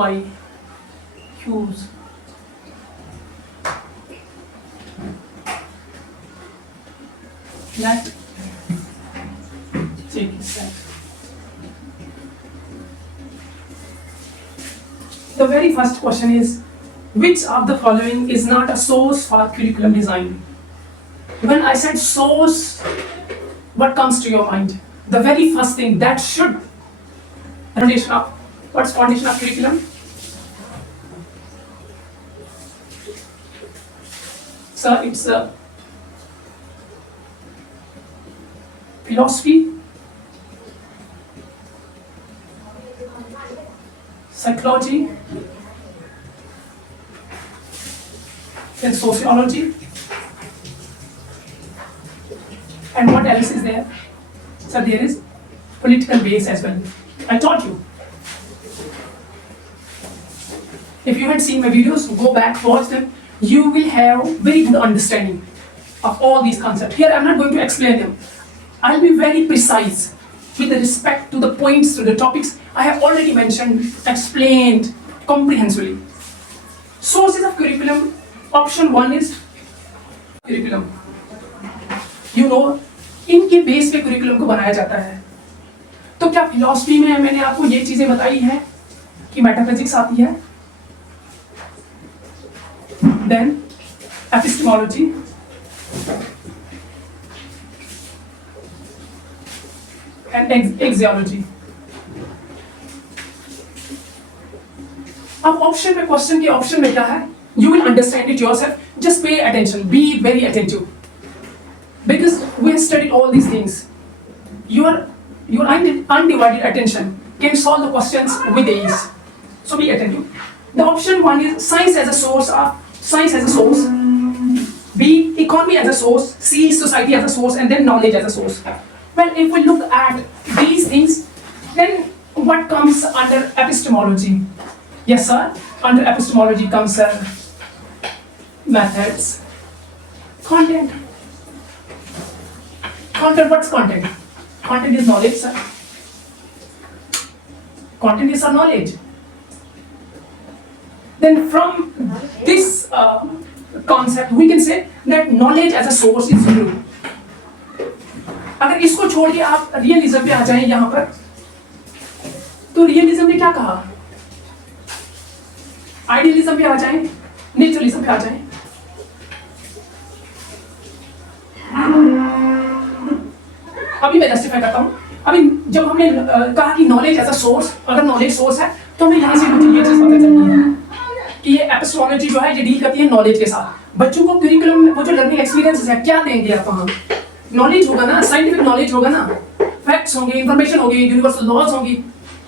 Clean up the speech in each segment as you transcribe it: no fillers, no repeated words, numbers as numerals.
Y, hues. Let take a step. The very first question is, which of the following is not a source for curriculum design? When I said source, what comes to your mind? The very first thing that should foundation of, what's foundation of curriculum? So it's a philosophy, psychology, then sociology, and what else is there? So there is political base as well. I taught you. If you had seen my videos, go back, watch them. You will have very good understanding of all these concepts. Here I'm not going to explain them. I'll be very precise with respect to the points, to the topics I have already mentioned, explained comprehensively. Sources of curriculum, option 1 is curriculum. You know, इनके base पे curriculum को बनाया जाता है. तो क्या philosophy में मैंने आपको ये चीजें बताई हैं कि मेटाफिजिक्स आती है, then epistemology, and axiology. अब ऑप्शन में, क्वेश्चन के ऑप्शन में क्या है, you will understand it yourself. Just pay attention, be very attentive, because we have studied all these things. Your undivided attention can solve the questions with ease. So be attentive. The option 1 is science as a source, B, economy as a source, C, society as a source, and then knowledge as a source. Well, if we look at these things, then what comes under epistemology? Yes, sir. Under epistemology comes methods, content. Content, what's content? Content is knowledge, sir. Content is our knowledge. Then from this concept, we can say that knowledge as a source is true. अगर इसको छोड़ के आप realism पे आ जाएं यहाँ पर, तो रियलिज्म ने क्या कहा? आइडियलिज्म पे आ जाएं, नेचरलिज्म पे आ जाएं. अभी मैं जस्टिफाई करता हूँ. अभी जब हमने कहा कि नॉलेज एज अ सोर्स, अगर नॉलेज सोर्स है तो हमें यहाँ से मुझे ये चीज पता चलती है कि ये एपिस्टेमोलॉजी जो है ये डील करती है नॉलेज के साथ. बच्चों को करिकुलम में वो जो लर्निंग एक्सपीरियंस है क्या देंगे आप? वहाँ नॉलेज होगा ना, साइंटिफिक नॉलेज होगा ना, फैक्ट्स होंगे, इंफॉर्मेशन होगी, यूनिवर्सल लॉज होंगी.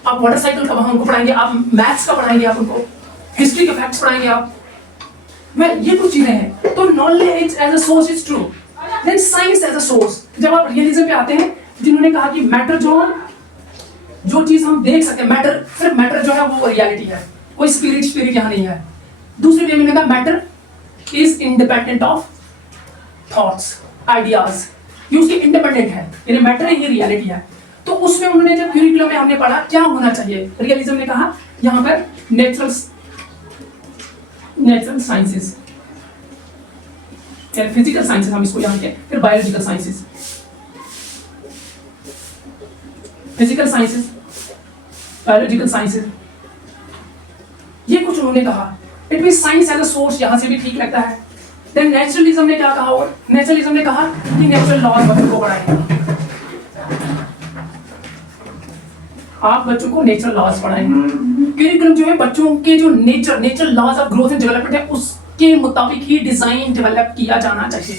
आप वाटर साइकिल का वहाँ उनको पढ़ाएंगे, आप मैथ्स का पढ़ाएंगे, आप उनको हिस्ट्री के फैक्ट्स पढ़ाएंगे आप. वेल ये कुछ चीजें हैं. तो knowledge as a source is true. Then science as a source, जब आप रियलिज्म पे आते हैं, जिन्होंने कहा कि मैटर जो चीज हम देख सकते हैं, मैटर, सिर्फ मैटर जो है वो रियलिटी है, कोई स्पिरिट यहाँ नहीं है. दूसरे वे में कहा matter is independent of thoughts, ideas, ये उसकी इंडिपेंडेंट है, यानी मैटर है, ये रियलिटी है. तो उसमें उन्होंने जब क्यूरिकुलम में हमने पढ़ा क्या होना चाहिए, रियलिज्म ने कहा यहाँ पर नेचुरल साइंसेस, फिजिकल साइंसेस हम इसको यहाँ के, फिर biological sciences, physical sciences, biological sciences, ये कुछ उन्होंने कहा. It mean science as a source यहाँ से भी ठीक लगता है. देन नेचुरलिज्म ने क्या कहा, और नेचुरलिज्म ने कहा कि नेचुरल लॉज बच्चों को पढ़ाएंगे. आप बच्चों को नेचुरल लॉज पढ़ाएंगे. करिकुलम जो है बच्चों के जो natural laws of growth and development है उसके मुताबिक ही डिजाइन डेवलप किया जाना चाहिए.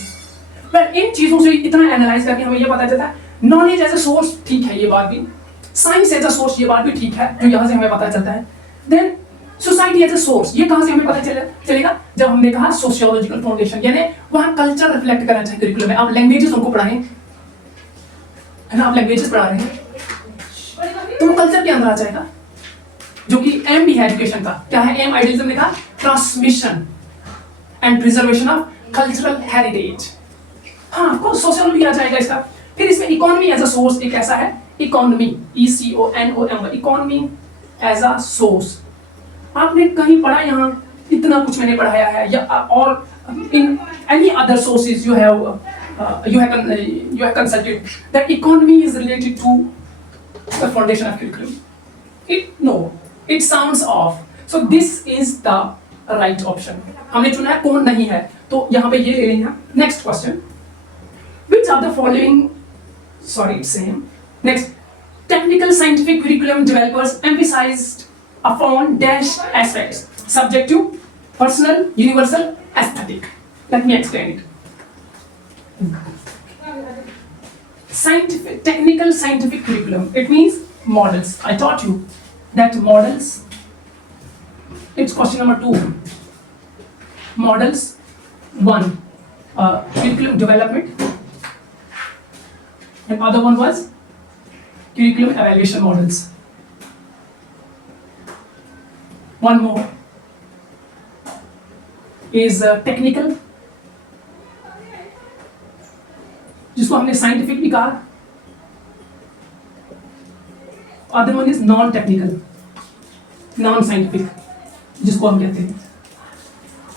पर इन चीजों से इतना एनालाइज करके हमें ये पता चलता है नॉलेज एज अ सोर्स ठीक है, ये बात भी, साइंस एज अ सोर्स ये बात भी ठीक है, जो यहाँ से हमें पता चलता है. Then society as a source, ये कहाँ से हमें पता चलेगा, जब हमने कहा सोशियोलॉजिकल फाउंडेशन, यानी वहाँ कल्चर रिफ्लेक्ट करना चाहिए करिकुलम में. आप लैंग्वेजेस उनको पढ़ाएं, है ना, आप लैंग्वेजेस पढ़ा रहे हैं तो वो कल्चर के अंदर आ जाएगा, जो कि एम भी है एजुकेशन का. क्या है एम? आइडियलिज्म ने कहा transmission and preservation of cultural heritage. हाँ, आपको सोशियोलॉजी आ जाएगा इसका. फिर इसमें इकोनॉमी एज अ सोर्स एक ऐसा है, economy, ECONOMY, economy as a source. आपने कहीं पढ़ा यहाँ इतना कुछ मैंने पढ़ाया है, या और in any other sources you have consulted that economy is related to the foundation of curriculum? It sounds off. So this is the right option. हमने चुना है, कौन नहीं है, तो यहाँ पे ये ले लेना. Next question. Which of the following, same. Next, technical scientific curriculum developers emphasized upon dash aspects: subjective, personal, universal, aesthetic. Let me explain it. Technical scientific curriculum, it means models. I taught you that models, it's question number 2. Models 1, curriculum development, and other one was curriculum evaluation models. One more is technical, जिसको हमने scientific भी कहा. Other one is non technical, non scientific, जिसको हम कहते हैं.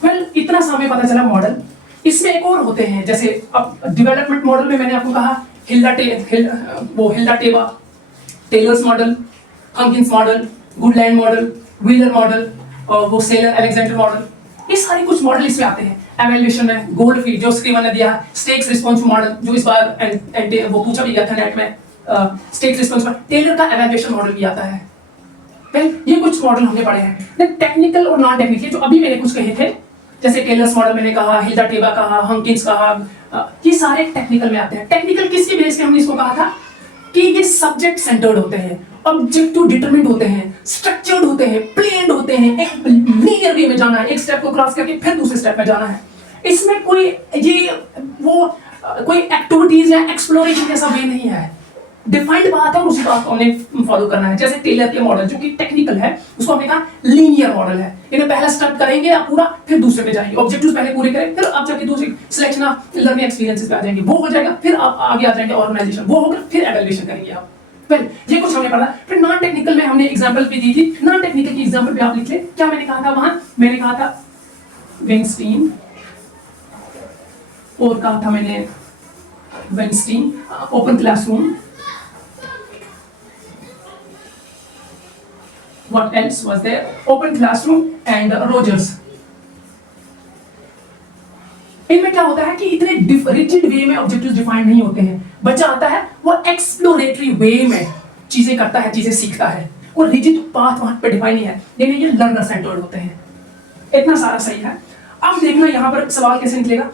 Well, इतना सा हमें पता चला मॉडल. इसमें एक और होते हैं, जैसे अब डेवलपमेंट मॉडल में मैंने आपको कहा Hilda Taba, Tyler's model, Hunkins model, Goodlad model, Wheeler model, और वो सेलर एलेक्जेंडर मॉडल. ये सारे कुछ मॉडल इसमें आते हैं. एवेल्यूएशन में गोल्डफील्ड जो स्क्रीवन ने दिया, स्टेक्स रिस्पॉन्स मॉडल जो इस बार वो पूछा भी गया था नेट में, स्टेक्स रिस्पॉन्स पर टेलर का एवेल्यूएशन मॉडल भी आता है. वेल, ये कुछ मॉडल हमने पढ़े हैं. देन टेक्निकल और नॉन टेक्निकल जो अभी मैंने कुछ कहे थे, जैसे टेलर्स मॉडल मैंने कहा, हिल्डा टेबा कहा, हंकिंस कहा, ये सारे टेक्निकल में आते हैं. टेक्निकल किसके बेस पे हमने इसको कहा था कि ये सब्जेक्ट सेंटर्ड होते हैं, ऑब्जेक्टिव डिटरमिन्ड होते हैं, स्ट्रक्चर्ड होते हैं, प्लेन्ड होते हैं, एक लीनियर वे में जाना है, एक स्टेप को क्रॉस करके फिर दूसरे स्टेप में जाना है. इसमें कोई कोई एक्टिविटीज या एक्सप्लोरेशन जैसा वे नहीं है. डिफाइंड बात है और उसी बात को हमने फॉलो करना है. जैसे टेलर के मॉडल जो कि टेक्निकल है, उसको हमने कहा लीनियर मॉडल है. इन्हें पहला स्टेप करेंगे आप पूरा, फिर दूसरे पे जाएंगे, ऑब्जेक्टिव्स पहले पूरे करें, फिर आप जाके दूसरी सिलेक्शन ऑफ लर्निंग एक्सपीरियंसेस पे आ जाएंगे, वो हो जाएगा, फिर आप आगे आ जाएंगे ऑर्गेनाइजेशन, वो होगा, फिर एवेल्यूएशन करेंगे आप. वेल, ये कुछ हमने पढ़ा. फिर नॉन टेक्निकल में हमने एग्जांपल भी दी थी. नॉन टेक्निकल की एग्जांपल पे आप लिख ले. क्या मैंने कहा था वहां? मैंने कहा था वेनस्टीन, और कहा था मैंने Weinstein, open classroom. What else was there? Open classroom and Rogers. इनमें क्या होता है कि इतने रिजिड वे में ऑब्जेक्टिव्स डिफाइन नहीं होते हैं. बच्चा आता है, वो एक्सप्लोरेटरी वे में चीजें करता है, चीजें सीखता है. वो रिजिड पाथ वहां पे डिफाइन नहीं है, लेकिन ये लर्नर सेंटर्ड होते हैं. इतना सारा सही है. अब देखना यहाँ पर सवाल कैसे निकलेगा.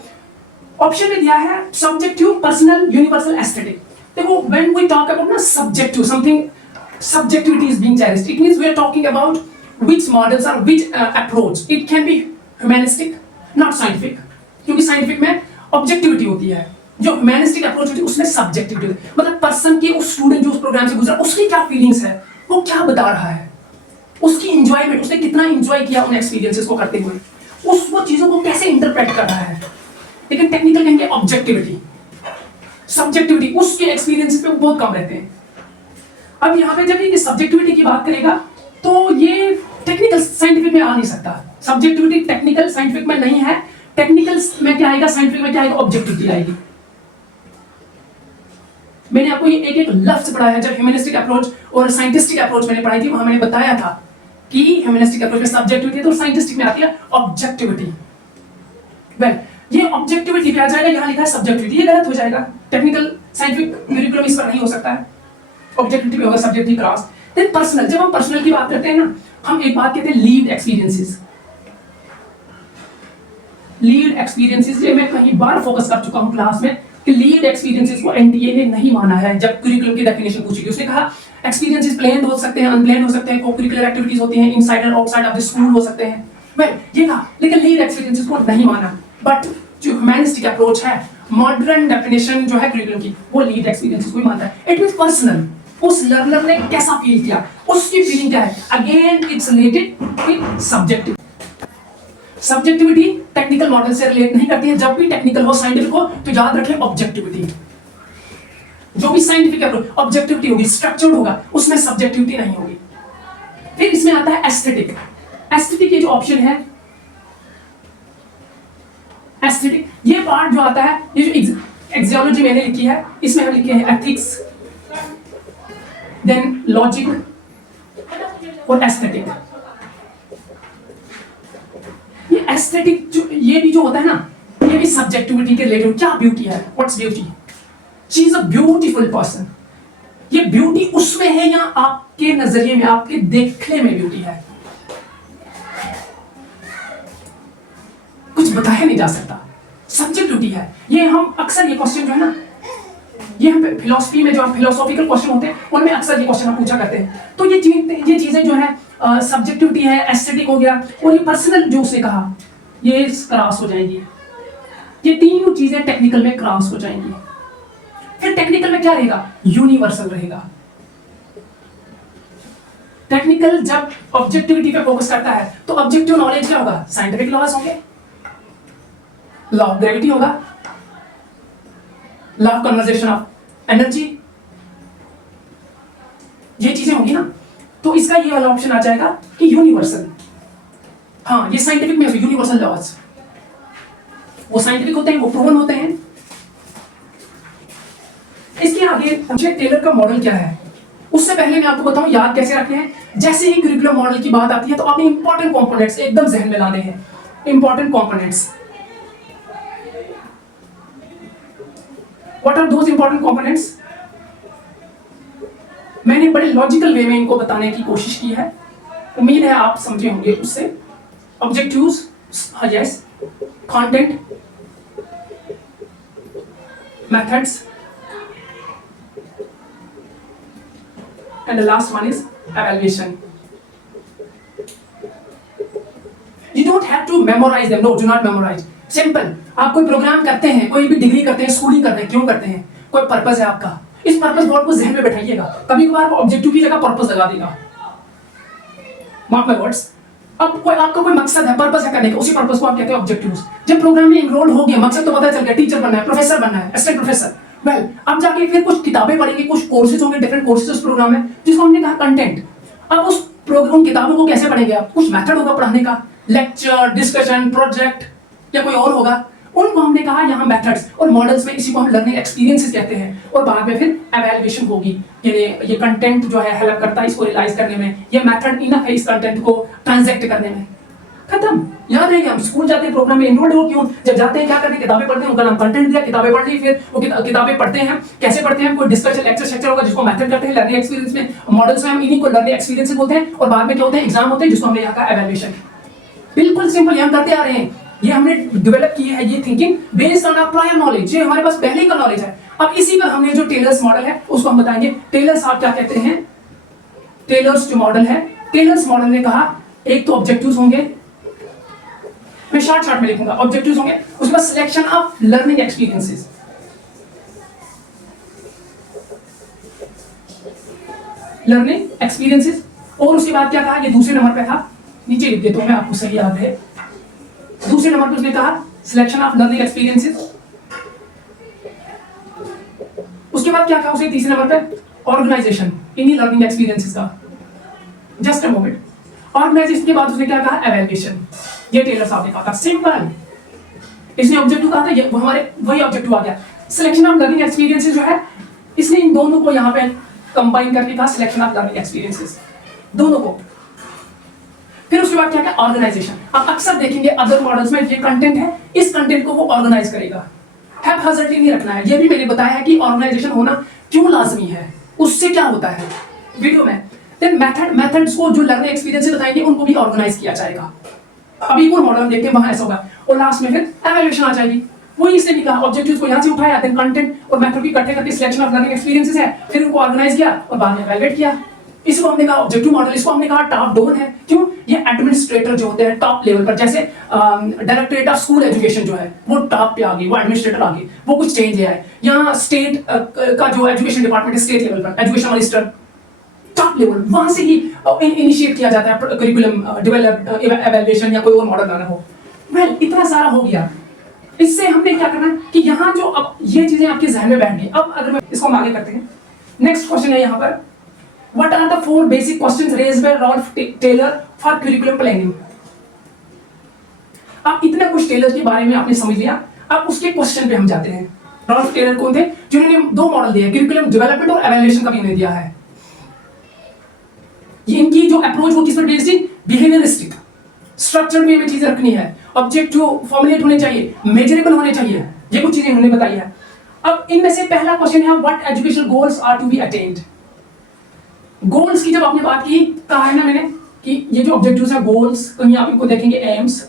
ऑप्शन में दिया है सब्जेक्टिव, पर्सनल, यूनिवर्सल, एस्थेटिक. देखो, व्हेन वी टॉक अबाउट ना subjective, something subjectivity is being cherished. It means we are talking about which models or which approach. It can be humanistic, not scientific. क्योंकि scientific में objectivity होती है, जो humanistic approach होती है उसमें subjectivity होती है. मतलब पर्सन की, उस स्टूडेंट जो उस प्रोग्राम से गुजरा, उसकी क्या फीलिंग्स है, वो क्या बता रहा है, उसकी इंजॉयमेंट, उसने कितना इंजॉय किया उन एक्सपीरियंसेस को करते हुए, वो चीजों को कैसे इंटरप्रेट कर रहा है. लेकिन टेक्निकल कहेंगे ऑब्जेक्टिविटी, सब्जेक्टिविटी उसके एक्सपीरियंसेस पे बहुत कम रहते हैं. अब यहाँ पे जब ये सब्जेक्टिविटी की बात करेगा तो ये टेक्निकल साइंटिफिक में आ नहीं सकता. सब्जेक्टिविटी टेक्निकल साइंटिफिक में नहीं है. टेक्निकल में क्या आएगा, साइंटिफिक में क्या आएगा, ऑब्जेक्टिविटी आएगी. मैंने आपको ये एक एक लफ्ज पढ़ाया. जब ह्यूमनिस्टिक अप्रोच और साइंटिस्टिक अप्रोच मैंने पढ़ाई थी, वहां मैंने बताया था कि ह्यूमनिस्टिक अप्रोच में सब्जेक्टिविटी तो साइंटिस्टिक में आती है ऑब्जेक्टिविटी. वेल, ये ऑब्जेक्टिविटी पे आ जाएगा, यहाँ लिखा है सब्जेक्टिविटी, ये गलत हो जाएगा. टेक्निकल साइंटिफिक करिकुलम इस पर नहीं हो सकता है. ऑब्जेक्टिविटी पे होगा सब्जेक्टिव क्रॉस. Then personal. जब हम पर्सनल की बात करते हैं ना, हम एक बात कहते हैं लीड एक्सपीरियंसेस. लीड एक्सपीरियंसेस ये मैं कहीं बार फोकस कर चुका हूं क्लास में कि लीड एक्सपीरियंसेस को एनटीए ने नहीं माना है. जब करिकुलम की डेफिनेशन पूछी थी, उसने कहा एक्सपीरियंसेस प्लेन्ड हो सकते हैं, अनप्लेन्ड हो सकते हैं, को-करिकुलर एक्टिविटीज होती हैं, inside and outside of the school हो सकते हैं. वेल, ये कहा, लेकिन लीड एक्सपीरियंसेस को नहीं माना. बट जो ह्यूमनिस्टिक अप्रोच है, मॉडर्न डेफिनेशन जो है करिकुलम की, वो लीड एक्सपीरियंसेस को ही मानता है. It means personal. उस लर्नर ने कैसा फील किया, उसकी फीलिंग क्या है. Again it's related with subjective. Subjectivity technical model से रिलेट नहीं करती है. जब भी टेक्निकल हो, साइंटिफिक हो, तो याद रखें ऑब्जेक्टिविटी. जो भी साइंटिफिक अप्रोच ऑब्जेक्टिविटी होगी, स्ट्रक्चर्ड होगा, उसमें सब्जेक्टिविटी नहीं होगी. फिर इसमें आता है एस्थेटिक. एस्थेटिक के जो ऑप्शन है, एस्थेटिक ये पार्ट जो आता है, ये जो एक्सियोलॉजी मैंने लिखी है, इसमें हम लिखे हैं एथिक्स, देन लॉजिक और एस्थेटिक। ये एस्थेटिक जो ये भी जो होता है ना, ये भी सब्जेक्टिविटी के रिलेटेड, क्या ब्यूटी है, what's beauty, she is a beautiful person. ये ब्यूटी उसमें है या आपके नजरिए में, आपके देखने में ब्यूटी है, कुछ बताया नहीं जा सकता, सब्जेक्टिविटी है। ये हम अक्सर ये क्वेश्चन जो है ना, ये हम फिलोसफी में जो हम फिलोसॉफिकल क्वेश्चन होते हैं उनमें अक्सर ये क्वेश्चन हम पूछा करते हैं। तो ये चीजें जो है सब्जेक्टिविटी है, एस्थेटिक हो गया, और ये पर्सनल जो उसने कहा, ये क्रॉस हो जाएंगी। ये तीनों चीजें टेक्निकल में क्रॉस हो जाएंगी। फिर टेक्निकल में क्या रहेगा, यूनिवर्सल रहेगा। टेक्निकल जब ऑब्जेक्टिविटी पे फोकस करता है तो ऑब्जेक्टिव नॉलेज क्या होगा, साइंटिफिक लॉज होंगे, लॉ ऑफ ग्रेविटी होगा, law of conservation of energy, ये चीजें होंगी ना। तो इसका ये वाला ऑप्शन आ जाएगा कि यूनिवर्सल। हाँ, ये साइंटिफिक में यूनिवर्सल लॉज, वो साइंटिफिक होते हैं, वो प्रूवन होते हैं। इसके आगे मुझे टेलर का मॉडल क्या है, उससे पहले मैं आपको बताऊं याद कैसे रखने हैं। जैसे ही करिकुलम मॉडल की बात आती है तो आपने इंपॉर्टेंट कंपोनेंट्स एकदम जहन में लाने हैं। Important components, what are those important components? मैंने बड़े लॉजिकल वे में इनको बताने की कोशिश की है, उम्मीद है आप समझे होंगे उससे। Objectives, yes, content, methods, and the last one is evaluation. You don't have to memorize them. No, do not memorize. Simple. आप कोई प्रोग्राम करते हैं, कोई भी डिग्री करते हैं, स्कूलिंग करते हैं, क्यों करते हैं? कोई पर्पस है आपका। इस पर्पस बोर्ड को जहन में बैठाइएगा। कभी कभार ऑब्जेक्टिव की जगह पर्पस लगा देगा। Mark my words. अब कोई आपका कोई मकसद है, पर्पस है करने का, उसी पर्पस को आप कहते हैं ऑब्जेक्टिव्स। जब प्रोग्राम में एनरोल हो गया, मकसद तो पता चल गया, टीचर बनना है, प्रोफेसर बनना है, असिस्टेंट प्रोफेसर। वेल, अब जाके फिर कुछ किताबें पढ़ेंगे, कुछ कोर्सेज होंगे, डिफरेंट कोर्सेज उस प्रोग्राम में, जिसको हमने कहा कंटेंट। अब उस प्रोग्राम किताबों को कैसे पढ़ेंगे आप? कुछ मेथड होगा पढ़ाने का, लेक्चर, डिस्कशन, प्रोजेक्ट या कोई और होगा, उनको हमने कहा यहाँ मेथड्स और मॉडल्स में, इसी को हम लर्निंग एक्सपीरियंसेस कहते हैं। और बाद में फिर एवेल्युएशन होगी, ये कंटेंट जो है हेल्प करता है इसको रियलाइज करने में, ये मेथड इनफ है इस कंटेंट को ट्रांजैक्ट करने में। खत्म। याद रहेगा, हम स्कूल जाते हैं, प्रोग्राम में एनरोल्ड हो क्यों, जब जाते हैं क्या करते हैं, किताबें पढ़ते हैं, उनका नाम कंटेंट दिया, किताबें पढ़ ली, फिर वो किताबें पढ़ते हैं, कैसे पढ़ते हैं, कोई डिस्कशन लेक्चर सेक्चर होगा जिसको मेथड करते हैं, लर्निंग एक्सपीरियंस में, मॉडल्स में हम इन्हीं को लर्निंग एक्सपीरियंस बोलते हैं। और बाद में क्या होते हैं, एग्जाम होते हैं, जिसको हमने यहाँ का एवेल्युएशन। बिल्कुल सिंपल, ये हम करते आ रहे हैं, ये हमने डेवलप की है, ये thinking based on our prior knowledge, ये हमारे पास पहले का नॉलेज है। अब इसी पर हमने जो टेलर्स मॉडल है उसको हम बताएंगे। टेलर्स आप क्या कहते हैं, टेलर्स जो मॉडल है, टेलर्स मॉडल ने कहा एक तो ऑब्जेक्टिव्स होंगे, मैं शॉर्ट में लिखूंगा, ऑब्जेक्टिव्स होंगे, उसके बाद selection of learning experiences, learning experiences, और उसके बाद क्या कहा, ये दूसरे नंबर पे था, नीचे लिख देता हूं मैं, आपको सही याद है। दूसरे नंबर पे उसने कहा सिलेक्शन ऑफ लर्निंग एक्सपीरियंसेस। उसके बाद क्या कहा उसने तीसरे नंबर पे, ऑर्गेनाइजेशन इन्हीं लर्निंग एक्सपीरियंसेस का। जस्ट अ मोमेंट, ऑर्गेनाइजेशन के बाद उसने क्या कहा, एवेल्युएशन। ये टेलर साहब ने कहा था, सिंपल। इसने ऑब्जेक्टिव कहा था, ये हमारे वही ऑब्जेक्टिव आ गया। सिलेक्शन ऑफ लर्निंग एक्सपीरियंसेस जो है, इसने इन दोनों को यहाँ पे कंबाइन करके कहा सिलेक्शन ऑफ लर्निंग एक्सपीरियंसेस, दोनों को। फिर उसके बाद क्या क्या, ऑर्गेनाइजेशन। आप अक्सर देखेंगे अदर मॉडल्स में, ये कंटेंट है, इस कंटेंट को वो ऑर्गेनाइज करेगा, हैपहैज़र्डली नहीं रखना है। ये भी मैंने बताया है कि ऑर्गेनाइजेशन होना क्यों लाजमी है, उससे क्या होता है वीडियो में। देन मेथड्स को जो लर्निंग एक्सपीरियंस से बताएंगे उनको भी ऑर्गेनाइज किया जाएगा। अभी कोई मॉडल देखते हैं, वहां ऐसा होगा, और लास्ट में फिर एवेल्युएशन आ जाएगी। वही इसने भी कहा, ऑब्जेक्टिव्स को यहाँ से उठाया, देन कंटेंट और मेथड भी इकट्ठे करके सिलेक्शन ऑफ लर्निंग एक्सपीरियंसेस है, फिर उनको ऑर्गेनाइज किया और बाद में एवेल्युएट किया। इसको हमने कहा ऑब्जेक्टिव मॉडल, इसको हमने कहा टॉप डाउन है। क्यों? ये एडमिनिस्ट्रेटर जो होते हैं टॉप लेवल पर, जैसे डायरेक्टरेट ऑफ स्कूल एजुकेशन जो है वो टॉप पे आ गई, वो एडमिनिस्ट्रेटर आ गई, वो कुछ चेंज है। यहाँ स्टेट का जो एजुकेशन डिपार्टमेंट है, स्टेट लेवल पर एजुकेशन मिनिस्टर टॉप लेवल, वहां से ही इनिशिएट किया जाता है करिकुलम डेवलप, एवेल्युएशन या कोई और मॉडल लाना हो। वेल, इतना सारा हो गया। इससे हमने क्या करना है कि यहाँ जो अब ये चीजें आपके जहन में बैठ गई। अब अगर मैं इसको हम आगे करते हैं, नेक्स्ट क्वेश्चन है यहाँ पर, what are the 4 basic questions raised by Ralph Tyler for curriculum planning. अब इतने कुछ टेलर के बारे में आपने समझ लिया, अब उसके क्वेश्चन पे हम जाते हैं। रॉल्फ टेलर कौन थे? जिन्होंने दो मॉडल दिए, करिकुलम डेवलपमेंट और एवेल्युएशन का भी इन्होंने दिया है। ये इनकी जो अप्रोच वो किस पर बेस्ड थी? बिहेवियरिस्टिक, स्ट्रक्चर्ड वे में चीजें रखनी है, ऑब्जेक्टिव फॉर्मुलेट होने चाहिए, मेजरेबल होने चाहिए, ये कुछ चीजें उन्होंने बताई है। अब इनमें से पहला क्वेश्चन है what educational goals are to be attend. Goals की जब आपने बात की, कहा है ना मैंने कि ये जो ऑब्जेक्टिव्स है गोल्स, कहीं आप इनको देखेंगे एम्स,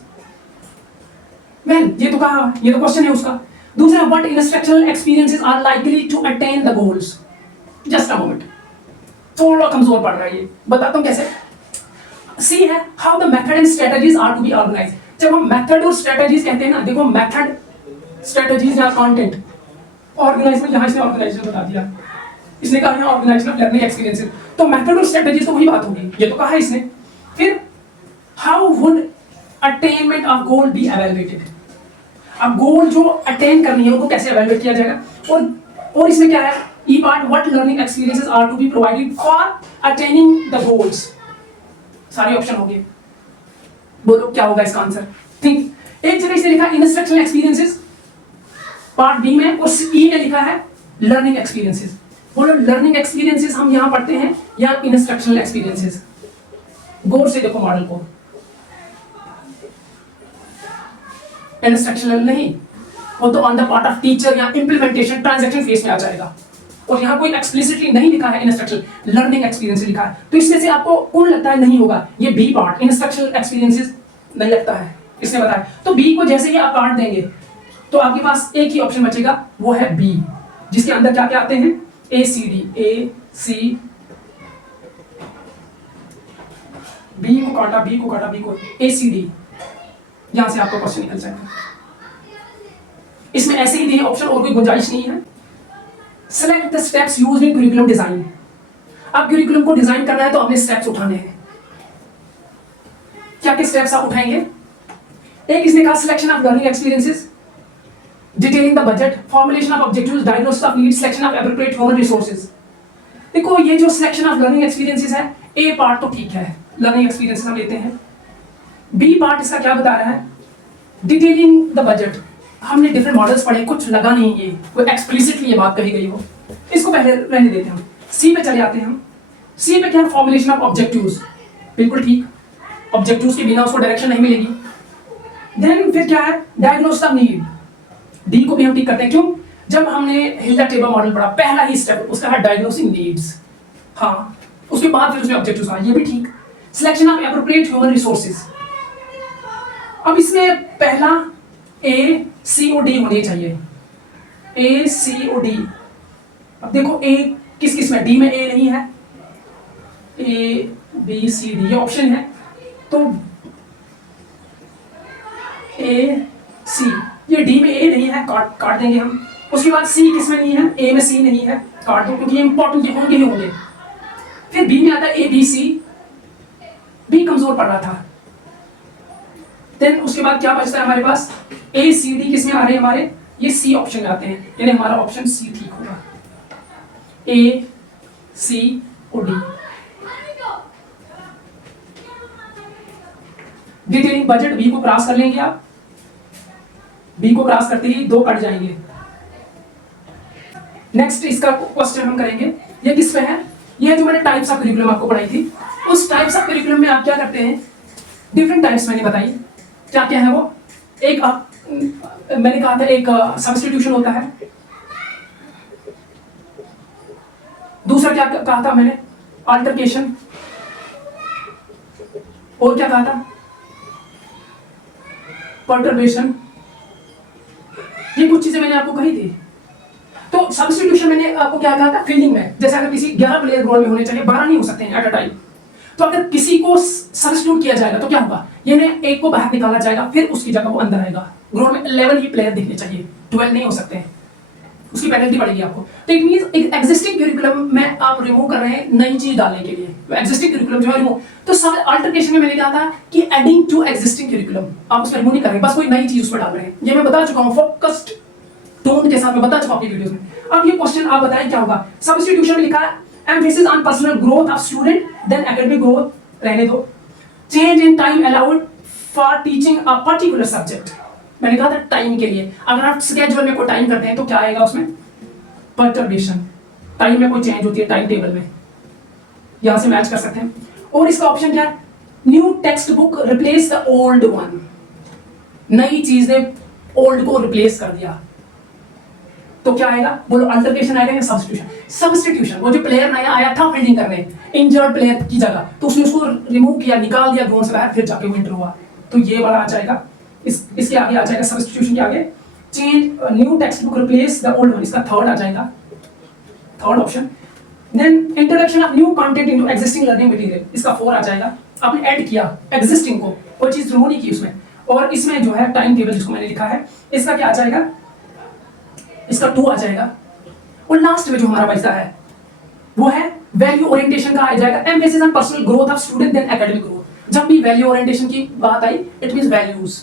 वेल ये तो कहा, ये तो क्वेश्चन है उसका। दूसरा what instructional experiences are likely to attain the goals. Just a moment, थोड़ा कमजोर पड़ रहा है ये, बताता हूं कैसे। सी है how the method and strategies are to be organize. जब हम मेथड और स्ट्रेटजीज कहते हैं ना, देखो मेथड स्ट्रेटजीज या कंटेंट, ऑर्गेनाइज में यहां इसने ऑर्गेनाइजेशन बता दिया, इसने कहा है ऑर्गेनाइजेशन ऑफ लर्निंग एक्सपीरियंसेस, तो मेथड और स्ट्रेटजीज तो वही बात होगी, ये तो कहा है इसने। फिर how would attainment of goal be evaluated. अब गोल जो अटेन करनी है उनको कैसे एवेलुएट किया जाएगा। और इसमें क्या है, E part what learning experiences are to be provided for attaining the goals. सारे ऑप्शन हो गए, बोलो क्या होगा इसका आंसर। थिंक। एक जगह इसने लिखा इंस्ट्रक्शनल एक्सपीरियंसेस पार्ट बी में, और ई में लिखा है लर्निंग एक्सपीरियंसेस। बोलो लर्निंग एक्सपीरियंसेस हम यहां पढ़ते हैं या इंस्ट्रक्शनल एक्सपीरियंसेस? गौर से देखो मॉडल को, इंस्ट्रक्शनल नहीं, वो तो on the part of teacher या इंप्लीमेंटेशन ट्रांजैक्शन फेज में आ जाएगा। और यहाँ कोई एक्सप्लिसिटली नहीं लिखा है इंस्ट्रक्शनल, लर्निंग एक्सपीरियंस लिखा है, तो इसमें से आपको कौन लगता है नहीं होगा? ये बी पार्ट, इंस्ट्रक्शनल एक्सपीरियंसेस नहीं लगता है, इसने बताया। तो बी को जैसे ही आप काट देंगे तो आपके पास एक ही ऑप्शन बचेगा, वो है बी, जिसके अंदर क्या क्या आते हैं? ए सी डी, ए सी, बी को काटा, बी को काटा, बी को, ए सी डी, यहां से आपका क्वेश्चन निकल जाएगा। इसमें ऐसे ही दिए ऑप्शन, और कोई गुंजाइश नहीं है। Select the steps used in curriculum design. अब करिकुलम को डिजाइन करना है तो आपने स्टेप्स उठाने हैं। क्या क्या स्टेप्स आप उठाएंगे? एक इसने कहा selection of learning experiences, detailing the budget, formulation of objectives, diagnosis of needs, selection of appropriate human resources. देखो ये जो सिलेक्शन ऑफ लर्निंग एक्सपीरियंसेस है, ए पार्ट तो ठीक है, लर्निंग एक्सपीरियंसेस हम लेते हैं। बी पार्ट इसका क्या बता रहा है? Detailing the budget. हमने डिफरेंट मॉडल्स पढ़े, कुछ लगा नहीं ये कोई एक्सप्लिसिटली ये बात कही गई हो, इसको पहले रहने देते हैं। सी पे चले आते हैं हम। सी पे क्या? फॉर्मुलेशन ऑफ ऑब्जेक्टिव्स, बिल्कुल ठीक, ऑब्जेक्टिव्स के बिना उसको डायरेक्शन नहीं मिलेगी। देन फिर क्या है? डायग्नोसिस ऑफ नीड, डी को भी हम ठीक करते हैं। क्यों? जब हमने हिल्डा टेबल मॉडल पढ़ा, पहला ही स्टेप उसका है डायग्नोसिंग नीड्स, हाँ, उसके बाद फिर उसमें ऑब्जेक्टिव्स का, ये भी ठीक। Selection of appropriate human resources, अब इसमें पहला ए सी ओ डी होनी चाहिए, ए सी ओ डी। अब देखो ए किस किस में, डी में ए नहीं है, ए बी सी डी ये ऑप्शन है, तो ए सी, ये डी में ए नहीं है, काट देंगे हम। उसके बाद सी किस में नहीं है? ए में सी नहीं है, काट दो, क्योंकि ये इंपॉर्टेंट होंगे ही होंगे। फिर बी में आता है ए बी सी, बी कमजोर पड़ रहा था। देन उसके बाद क्या बचता है हमारे पास? ए सी डी किस में आ रहे हैं हमारे? ये सी ऑप्शन में आते हैं, यानी हमारा ऑप्शन सी ठीक होगा, A C or D. Detailing budget, B को क्रॉस कर लेंगे आप, बी को क्रॉस करते ही दो कट जाएंगे। नेक्स्ट इसका क्वेश्चन हम करेंगे, ये किस पे है? ये जो मैंने टाइप्स ऑफ करिकुलम आपको पढ़ाई थी, उस टाइप्स ऑफ करिकुलम में आप क्या करते हैं? डिफरेंट टाइप्स मैंने बताई, क्या क्या है वो? एक मैंने कहा था एक सब्स्टिट्यूशन होता है, दूसरा क्या कहा था मैंने? अल्टरकेशन, और क्या कहा था? पर्टर्बेशन। ये कुछ चीजें मैंने आपको कही थी। तो सब्स्टिट्यूशन मैंने आपको क्या कहा था? फील्डिंग में, जैसे अगर किसी 11 प्लेयर ग्राउंड में होने चाहिए, 12 नहीं हो सकते हैं एट अ टाइम, तो अगर किसी को सब्स्टिट्यूट किया जाएगा तो क्या होगा? यानी एक को बाहर निकाला जाएगा, फिर उसकी जगह वो अंदर आएगा। ग्राउंड में 11 ही प्लेयर दिखने चाहिए, 12 नहीं हो सकते हैं, उसकी पेनल्टी पड़ेगी आपको। तो इट मींस एक एग्जिस्टिंग करिकुलम में आप रिमूव कर रहे हैं नई चीज डालने के लिए, तो एग्जिस्टिंग करिकुलम जो है रिमूव। तो सब अल्टरकेशन में मैंने कहा था कि एडिंग टू एग्जिस्टिंग करिकुलम, आप उसमें रिमूव नहीं कर रहे, बस कोई नई चीज उसमें डाल रहे हैं। ये मैं बता चुका हूँ, फोकस्ड टोन के साथ मैं बता चुका हूँ अपनी वीडियोस में। अब ये क्वेश्चन आप बताएं क्या होगा? सब्स्टिट्यूशन में लिखा है emphasis on personal growth of student then academic growth, रहने दो। Change in time allowed for teaching a particular subject. मैंने कहा था टाइम के लिए, अगर आप स्केड्यूल में कोई टाइम करते हैं तो क्या आएगा उसमें, परटर्बेशन। टाइम में कोई चेंज होती है टाइम टेबल में, यहां से मैच कर सकते हैं। और इसका ऑप्शन क्या है, new text book replace the old one. नई चीज ने ओल्ड को रिप्लेस कर दिया, तो क्या आएगा, बोलो अल्टरनेशन आएगा या सब्स्टिट्यूशन। सब्स्टिट्यूशन, वो जो प्लेयर नया आया था फील्डिंग करने इंजर्ड प्लेयर की जगह, तो उसने उसको रिमूव किया, निकाल दिया ग्राउंड से बाहर, फिर जाके वो इंटर हुआ, तो ये वाला आ जाएगा। इसके आगे आ जाएगा सब्स्टिट्यूशन के आगे, change new text book replace the old one, इसका थर्ड आ जाएगा, third option. Then introduction of new content into existing learning material, इसका 4 आ जाएगा। आपने ऐड किया एग्जिस्टिंग को, कोई चीज रिमूव नहीं की उसमें। और इसमें जो है टाइम टेबल जिसको मैंने लिखा है, इसका क्या आ जाएगा, इसका 2 आ जाएगा। और लास्ट में जो हमारा बचता है वो है वैल्यू ओरिएंटेशन का आ जाएगा, emphasis on personal growth of student then academic growth. जब भी वैल्यू ओरिएंटेशन की बात आई, इट मींस वैल्यूज।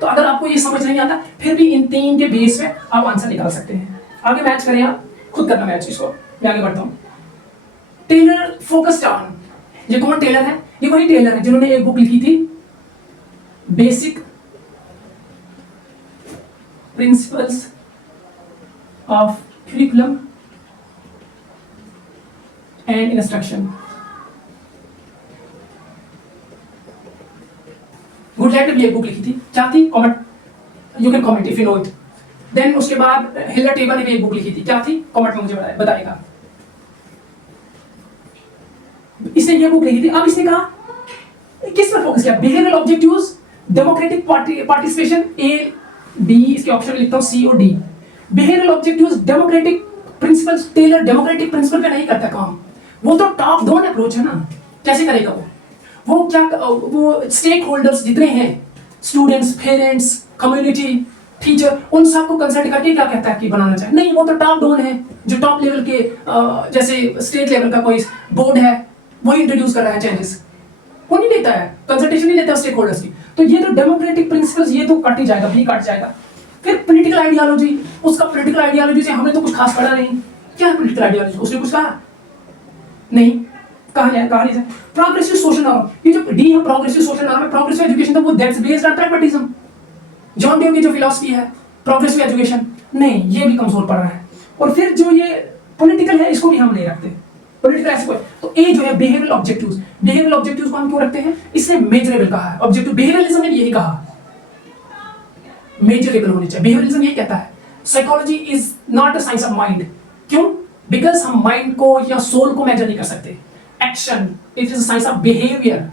तो अगर आपको ये समझ नहीं आता, फिर भी इन 3 के बेस पे आप आंसर निकाल सकते हैं। आगे मैच करें, आप खुद करना मैच इसको, मैं आगे बढ़ता हूं। टेलर फोकस्ड ऑन, ये कौन टेलर है, ये वही टेलर है जिन्होंने एक बुक लिखी थी, basic principles of curriculum and instruction। Goodlad भी एक बुक लिखी थी, क्या थी, comment, you can comment if you know it. Then उसके बाद हिलर टेबल ने भी एक बुक लिखी थी, क्या थी, कमेंट में मुझे बताएगा। इसने ये बुक लिखी थी। अब इसने कहा किस पर फोकस किया, behavioural objectives, democratic participation, A B, इसके ऑप्शन लिखता हूं सी और D. Behavioural objectives, democratic principles, Tyler democratic principle पे नहीं करता काम, वो तो टॉप डाउन अप्रोच है ना, कैसे करेगा वो क्या, वो स्टेक होल्डर्स जितने हैं, स्टूडेंट्स, पेरेंट्स, कम्युनिटी, टीचर, उन सबको कंसल्ट करके क्या कहता है कि बनाना चाहिए, नहीं वो तो टॉप डाउन है, जो टॉप लेवल के जैसे स्टेट लेवल का कोई बोर्ड है वही इंट्रोड्यूस कर रहा है चेंजेस, वो नहीं देता है, कंसल्टेशन नहीं देता स्टेक होल्डर्स की। तो ये तो डेमोक्रेटिक प्रिंसिपल्स, ये तो कट ही जाएगा, भी कट जाएगा। फिर पॉलिटिकल आइडियोलॉजी, उसका पॉलिटिकल आइडियोलॉजी से हमने तो कुछ खास पढ़ा नहीं, क्या है पॉलिटिकल आइडियोलॉजी, उसने कुछ कहा नहीं, कहा नहीं। प्रोग्रेसिव सोशल नॉर्म, ये जो डी है प्रोग्रेसिव सोशल नॉर्म है, प्रोग्रेसिव एजुकेशन तो वो that's based on pragmatism, John Dewey की जो फिलॉसफी है प्रोग्रेसिव एजुकेशन, नहीं ये भी कमजोर पड़ रहा है। और फिर जो ये पॉलिटिकल है इसको भी हम नहीं रखते, पॉलिटिकल ऐसे कोई, तो ए जो है बिहेवियरल ऑब्जेक्टिव्स, बिहेवियरल ऑब्जेक्टिव्स को हम क्यों रखते हैं, इसने मेजरेबल कहा है, ऑब्जेक्टिव बिहेवियरलिज्म ने यही कहा, मेजरेबल होने चाहिए। बिहेवियरलिज्म ये कहता है psychology is not a science of mind, क्यों, बिकॉज हम माइंड को या सोल को मेजर नहीं कर सकते, action it is a science of behaviour,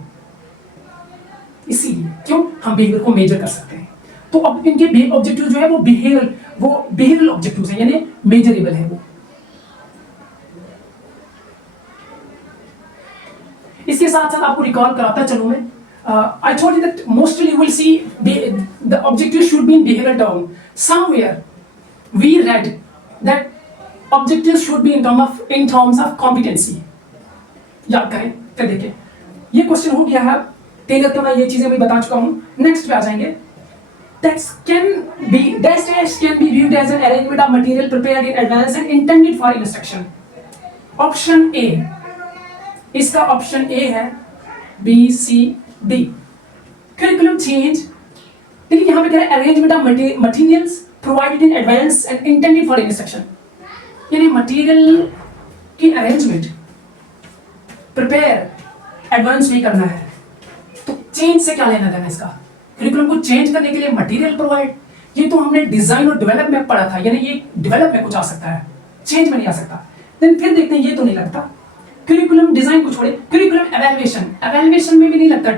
इसीलिए क्यों हम बिहेवियर को मेजर कर सकते हैं। तो अब इनके ऑब्जेक्टिव जो है वो बिहेवियरल ऑब्जेक्टिव्स हैं, यानी मेजरेबल है वो। इसके साथ साथ आपको रिकॉल कराता चलूं मैं, I told you that mostly you will see the objective should be in behavioral term. Somewhere we read that objectives should be in terms of competency. याद करें, फिर देखिए ये क्वेश्चन हो गया है टेलर का, मैं ये चीजें भी बता चुका हूं। नेक्स्ट पे आ जाएंगे, text can be viewed as an arrangement of material prepared in advance and intended for instruction. Option A, इसका ऑप्शन ए है, B C D. Curriculum change, देखिए यहां पे कह रहा है arrangement of materials provided in advance and intended for instruction, यानी material की अरेंजमेंट प्रिपेयर एडवांस में करना है। तो चेंज से क्या लेना देना इसका, करिकुलम को चेंज करने के लिए मटेरियल प्रोवाइड, ये तो हमने डिजाइन और डेवलप में पढ़ा था, यानी ये डेवलप में कुछ आ सकता है, चेंज में नहीं आ सकता। देन फिर देखते हैं, ये तो नहीं लगता। करिकुलम डिजाइन को छोड़े, करिकुलम एवेल्युएशन में भी नहीं लगता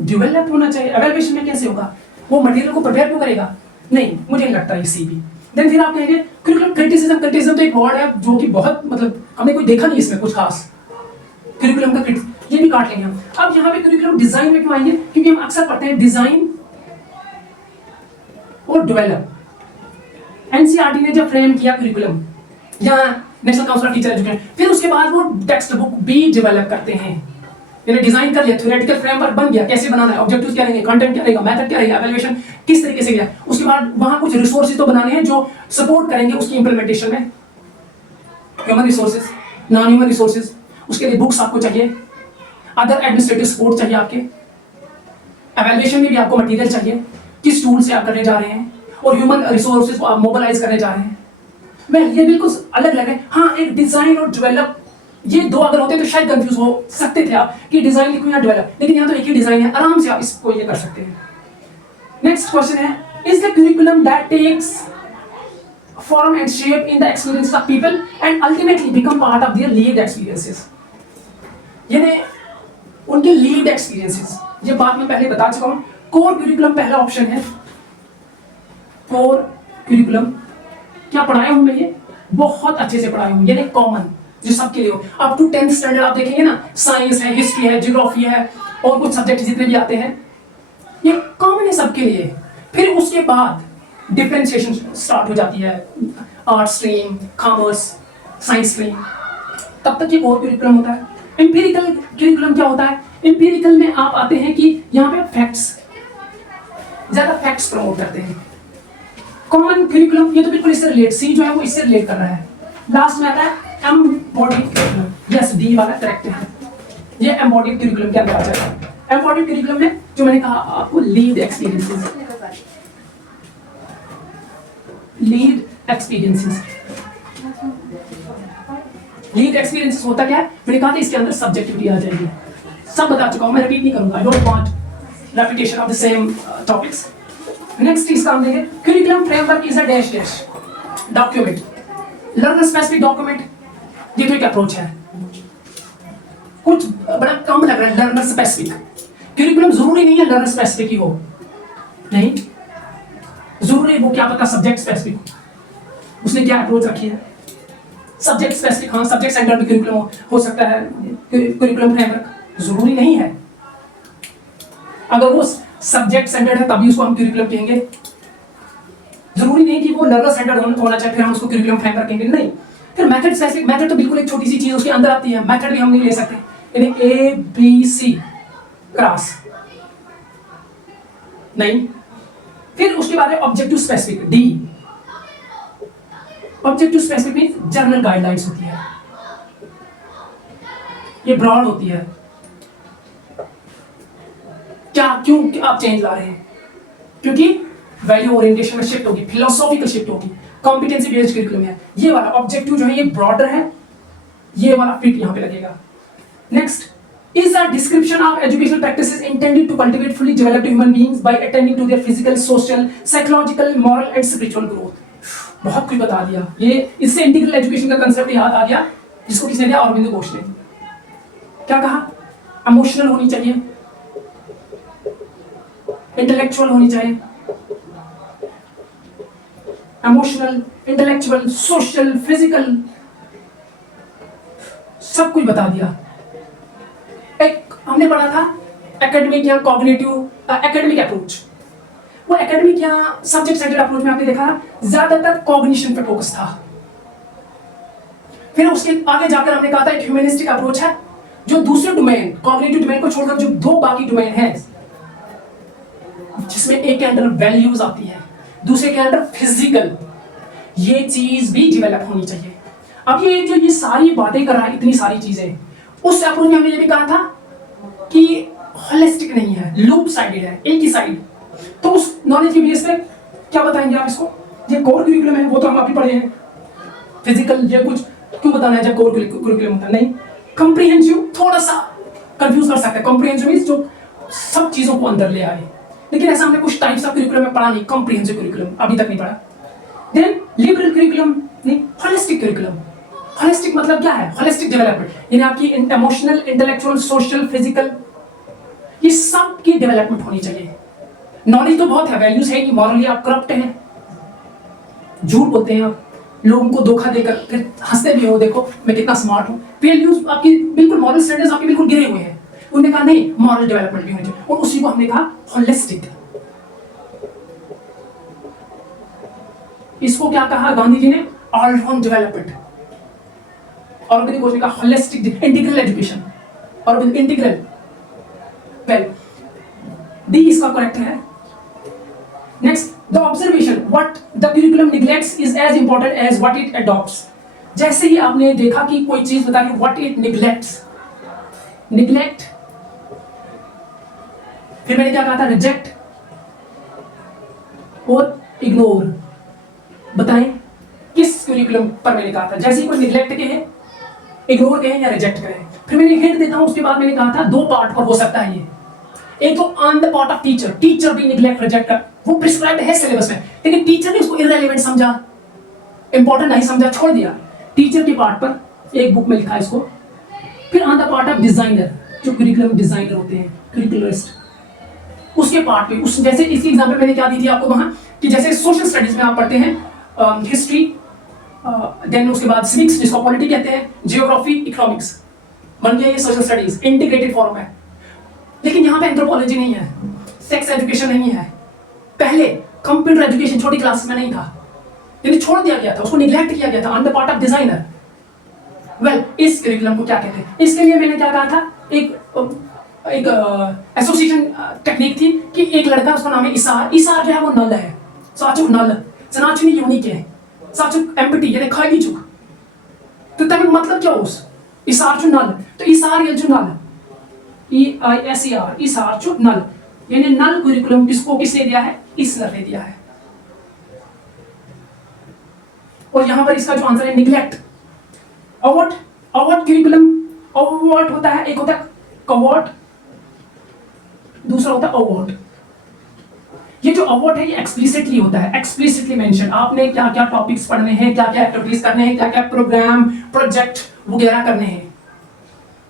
डेवलप होना चाहिए, एवेल्युएशन में कैसे होगा, वो मटेरियल को प्रिपेयर क्यों करेगा, नहीं मुझे नहीं लगता इसी भी। देन फिर आप कहेंगे करिकुलम क्रिटिसिज्म तो एक वर्ड है जो कि बहुत मतलब हमने कोई देखा नहीं इसमें कुछ खास, करिकुलम का ये भी काट लेंगे हम। अब यहाँ पे करिकुलम डिजाइन में क्यों आएंगे, क्योंकि हम अक्सर पढ़ते हैं डिजाइन और डेवलप। एनसीईआरटी ने जब फ्रेम किया करिकुलम या national council of teacher education, फिर उसके बाद वो टेक्स्ट बुक भी डेवलप करते हैं, यानी डिजाइन कर लिया, थ्योरेटिकल फ्रेमवर्क बन गया, कैसे बनाना है, ऑब्जेक्टिव्स क्या रहेंगे, कंटेंट क्या रहेगा, मेथड क्या रहेगा, एवेल्युएशन किस तरीके से गया। उसके बाद वहां कुछ रिसोर्सेज तो बनाने हैं जो सपोर्ट करेंगे उसकी इंप्लीमेंटेशन में, human resources, non human resources, उसके लिए बुक्स आपको चाहिए, अदर एडमिनिस्ट्रेटिव सपोर्ट चाहिए आपके, एवेल्युएशन में भी आपको मटेरियल चाहिए, किस टूल से आप करने जा रहे हैं, और ह्यूमन रिसोर्सेज को आप मोबिलाइज करने जा रहे हैं। वेल ये बिल्कुल अलग अलग है। हाँ, एक डिजाइन और डेवलप, ये दो अगर होते तो शायद कंफ्यूज हो सकते थे आप कि डिजाइन लिखो या डेवलप, लेकिन यहाँ तो एक ही डिजाइन है, आराम से आप इसको ये कर सकते हैं। नेक्स्ट क्वेश्चन है, is the curriculum that takes form and shape in the experiences of people and ultimately become part of their lived experiences। यानी उनके lived experiences, ये बात मैं पहले बता चुका हूँ। कोर करिकुलम पहला ऑप्शन है। कोर करिकुलम क्या पढ़ाया हूँ मैं, ये बहुत अच्छे से पढ़ाया हूँ, यानी कॉमन जो सबके लिए हो। अप टू 10th स्टैंडर्ड आप देखेंगे ना, साइंस है, हिस्ट्री है, ज्योग्राफी है, और कुछ सब्जेक्ट जितने भी आते हैं ये कॉमन है सबके लिए। फिर उसके बाद डिफरेंशिएशन स्टार्ट हो जाती है, art stream, commerce, science stream, तब तक ये कोर करिकुलम होता है। एम्पिरिकल करिकुलम क्या होता है? एम्पिरिकल में आप आते हैं कि यहाँ पे फैक्ट्स, ज्यादा फैक्ट्स प्रमोट करते हैं। कॉमन करिकुलम ये तो बिल्कुल इससे रिलेट, सी जो है वो इससे रिलेट कर रहा है। लास्ट में आता है एम्बॉडीड करिकुलम, यस डी वाला करेक्ट है, ये एम्बॉडीड करिकुलम के अंदर आ जाएगा। एम्बॉडीड करिकुलम में जो मैंने कहा आपको lead experiences, lead experiences, lead experiences होता क्या है? मैंने कहा था इसके अंदर सब्जेक्टिविटी आ जाएगी, सब बता चुका हूं, मैं रिपीट नहीं करूंगा, I don't want repetition of the same topics. Next इसका हम देखेंगे, curriculum framework is a dash dash document, learner specific document, ये तो एक अप्रोच है, कुछ बड़ा कम लग रहा है लर्नर स्पेसिफिक। करिकुलम जरूरी नहीं है लर्नर स्पेसिफिक ही हो, नहीं जरूरी वो क्या पता सब्जेक्ट स्पेसिफिक, उसने क्या अप्रोच रखी है, सब्जेक्ट स्पेसिफिक, हाँ सब्जेक्ट सेंटर्ड करिकुलम हो सकता है, करिकुलम फ्रेमवर्क जरूरी नहीं है। अगर वो सब्जेक्ट सेंटर्ड है तभी उसको हम करिकुलम कहेंगे, जरूरी नहीं कि वो लर्नर सेंटर्ड होना चाहिए फिर हम उसको करिकुलम फ्रेमवर्क कहेंगे, नहीं। फिर मेथड स्पेसिफिक, मेथड तो बिल्कुल एक छोटी सी चीज उसके अंदर आती है, मेथड भी हम नहीं ले सकते, यानी ABC क्रॉस नहीं। फिर उसके बाद है objective specific, D। Objective specific means general guidelines होती है, ये ब्रॉड होती है, क्या क्यों आप चेंज ला रहे हैं, क्योंकि वैल्यू ओरिएंटेशन में शिफ्ट होगी, फिलोसॉफिकल शिफ्ट होगी, कॉम्पिटेंसी बेस्ड करिकुलम है। ये वाला ऑब्जेक्टिव जो है ये ब्रॉडर है, ये वाला फिट यहां पे लगेगा। Next is a description of educational practices intended to cultivate fully developed human beings by attending to their physical, social, psychological, moral and spiritual growth। बहुत कुछ बता दिया, ये इससे इंटीग्रल एजुकेशन का कंसेप्ट याद आ गया, जिसको किसने दिया? अरविंद घोष ने। क्या कहा? इमोशनल होनी चाहिए, इंटेलेक्चुअल होनी चाहिए, इमोशनल, इंटेलेक्चुअल, सोशल, फिजिकल, सब कुछ बता दिया। एक हमने पढ़ा था एकेडमिक या कॉग्निटिव, एकेडमिक अप्रोच, वो एकेडमिक या सब्जेक्ट सेंटर्ड अप्रोच में आपने देखा ज्यादातर कॉग्निशन पे फोकस था। फिर उसके आगे जाकर हमने कहा था एक ह्यूमनिस्टिक अप्रोच है, जो दूसरे डोमेन, कॉग्निटिव डोमेन को छोड़कर जो दो बाकी डोमेन है, जिसमें एक के अंदर वैल्यूज आती है, दूसरे के अंदर फिजिकल, ये चीज भी डेवलप होनी चाहिए। अब ये जो ये सारी बातें कर रहा है, इतनी सारी चीजें, उस अप्रोच में हमने ये भी कहा था कि होलिस्टिक नहीं है, लूप साइडेड है, एक ही साइड। तो उस नॉलेज की बेस पे क्या बताएंगे आप इसको? ये कोर करिकुलम है, वो तो हम अभी पढ़े हैं, फिजिकल ये कुछ क्यों बताना है जब कोर करिकुलम होता है? नहीं, कॉम्प्रिहेंसिव थोड़ा सा कंफ्यूज कर सकता है, कॉम्प्रिहेंसिव मींस जो सब चीजों को अंदर ले आए, लेकिन ऐसा हमने कुछ टाइप्स ऑफ करिकुलम में पढ़ा नहीं, कॉम्प्रिहेंसिव करिकुलम अभी तक नहीं पढ़ा। देन लिबरल करिकुलम नहीं, होलिस्टिक करिकुलम। होलिस्टिक मतलब क्या है? होलिस्टिक डेवलपमेंट, यानी आपकी इमोशनल, इंटेलेक्चुअल, सोशल, फिजिकल, ये सब की डेवलपमेंट होनी चाहिए। नॉलेज तो बहुत है, वैल्यूज है कि मॉरली आप करप्ट हैं, झूठ बोलते हैं आप, लोगों को धोखा देकर फिर हंसते भी हो, देखो मैं कितना स्मार्ट हूं, वैल्यूज आपकी बिल्कुल, मॉरल स्टैंडर्ड्स आपके बिल्कुल गिरे हुए हैं। उन्होंने कहा नहीं, मॉरल डेवलपमेंट भी होनी चाहिए, और उसी को हमने कहा होलिस्टिक। इसको क्या कहा गांधी जी ने? All round development. और ने कहा होलिस्टिक इंटीग्रल एजुकेशन, और इंटीग्रल, वेल डी इसका करेक्ट है। Next, the observation what the curriculum neglects is as important as what it adopts. जैसे ही आपने देखा कि कोई चीज बता रही व्हाट इट निग्लेक्ट्स, निग्लेक्ट फिर मैंने क्या कहा था, रिजेक्ट और इग्नोर। बताएं किस करिकुलम पर मैंने कहा था, जैसे ही कोई निग्लेक्ट के है, इग्नोर कहें या रिजेक्ट करें। फिर मैंने हिंट देता हूं, उसके बाद मैंने कहा था दो पार्ट पर हो सकता है ये। एक तो on the part of teacher, teacher भी निग्लेक्ट रिजेक्ट कर, वो प्रिस्क्राइब्ड है सिलेबस में, लेकिन टीचर ने उसको इररिलेवेंट समझा, इंपॉर्टेंट नहीं समझा, छोड़ दिया। टीचर के पार्ट पर एक बुक में लिखा है इसको। फिर on the part of designer, जो करिकुलम डिजाइनर होते हैं, करिकुलरिस्ट, उसके पार्ट पे, उस जैसे इसकी एग्जांपल मैंने क्या दी थी आपको वहां, कि जैसे सोशल स्टडीज में आप पढ़ते हैं हिस्ट्री, देन उसके बाद सिविक्स जिसको पॉलिटी कहते हैं, जियोग्राफी, इकोनॉमिक्स, बन गया ये सोशल स्टडीज, इंटीग्रेटेड फॉर्म है। लेकिन यहाँ पे एंथ्रोपोलॉजी नहीं है, सेक्स एजुकेशन नहीं है, पहले कंप्यूटर एजुकेशन छोटी क्लास में नहीं था, यानी छोड़ दिया गया था, उसको निग्लेक्ट किया गया था on the part of designer. Well, इस करिकुलम को क्या कहते हैं? इसके लिए मैंने क्या कहा था, एक एसोसिएशन टेक्निक थी कि एक लड़का, उसका नाम है इसार। इसार जो है वो नल है, साचुक नल, सनाचुनी यूनिक है, साचुक एम्प्टी यानी खाली चुक। तो तभी मतलब क्या उस इसार चु नल, तो इसार ये चु नल, EISER, इसार चु नल, यानी नल करिकुलम किसको किसने दिया है? इसनर ने दिया है। और यहां पर इसका जो आंसर है neglect. Award, award curriculum, award होता है, एक होता है कवॉर्ड, दूसरा होता है अवॉर्ड। ये जो अवॉर्ड है ये एक्सप्लिसिटली होता है, एक्सप्लिसिटली मेंशन, आपने क्या क्या टॉपिक्स पढ़ने हैं, क्या क्या एक्टिविटीज करने हैं, क्या क्या प्रोग्राम प्रोजेक्ट वगैरह करने हैं,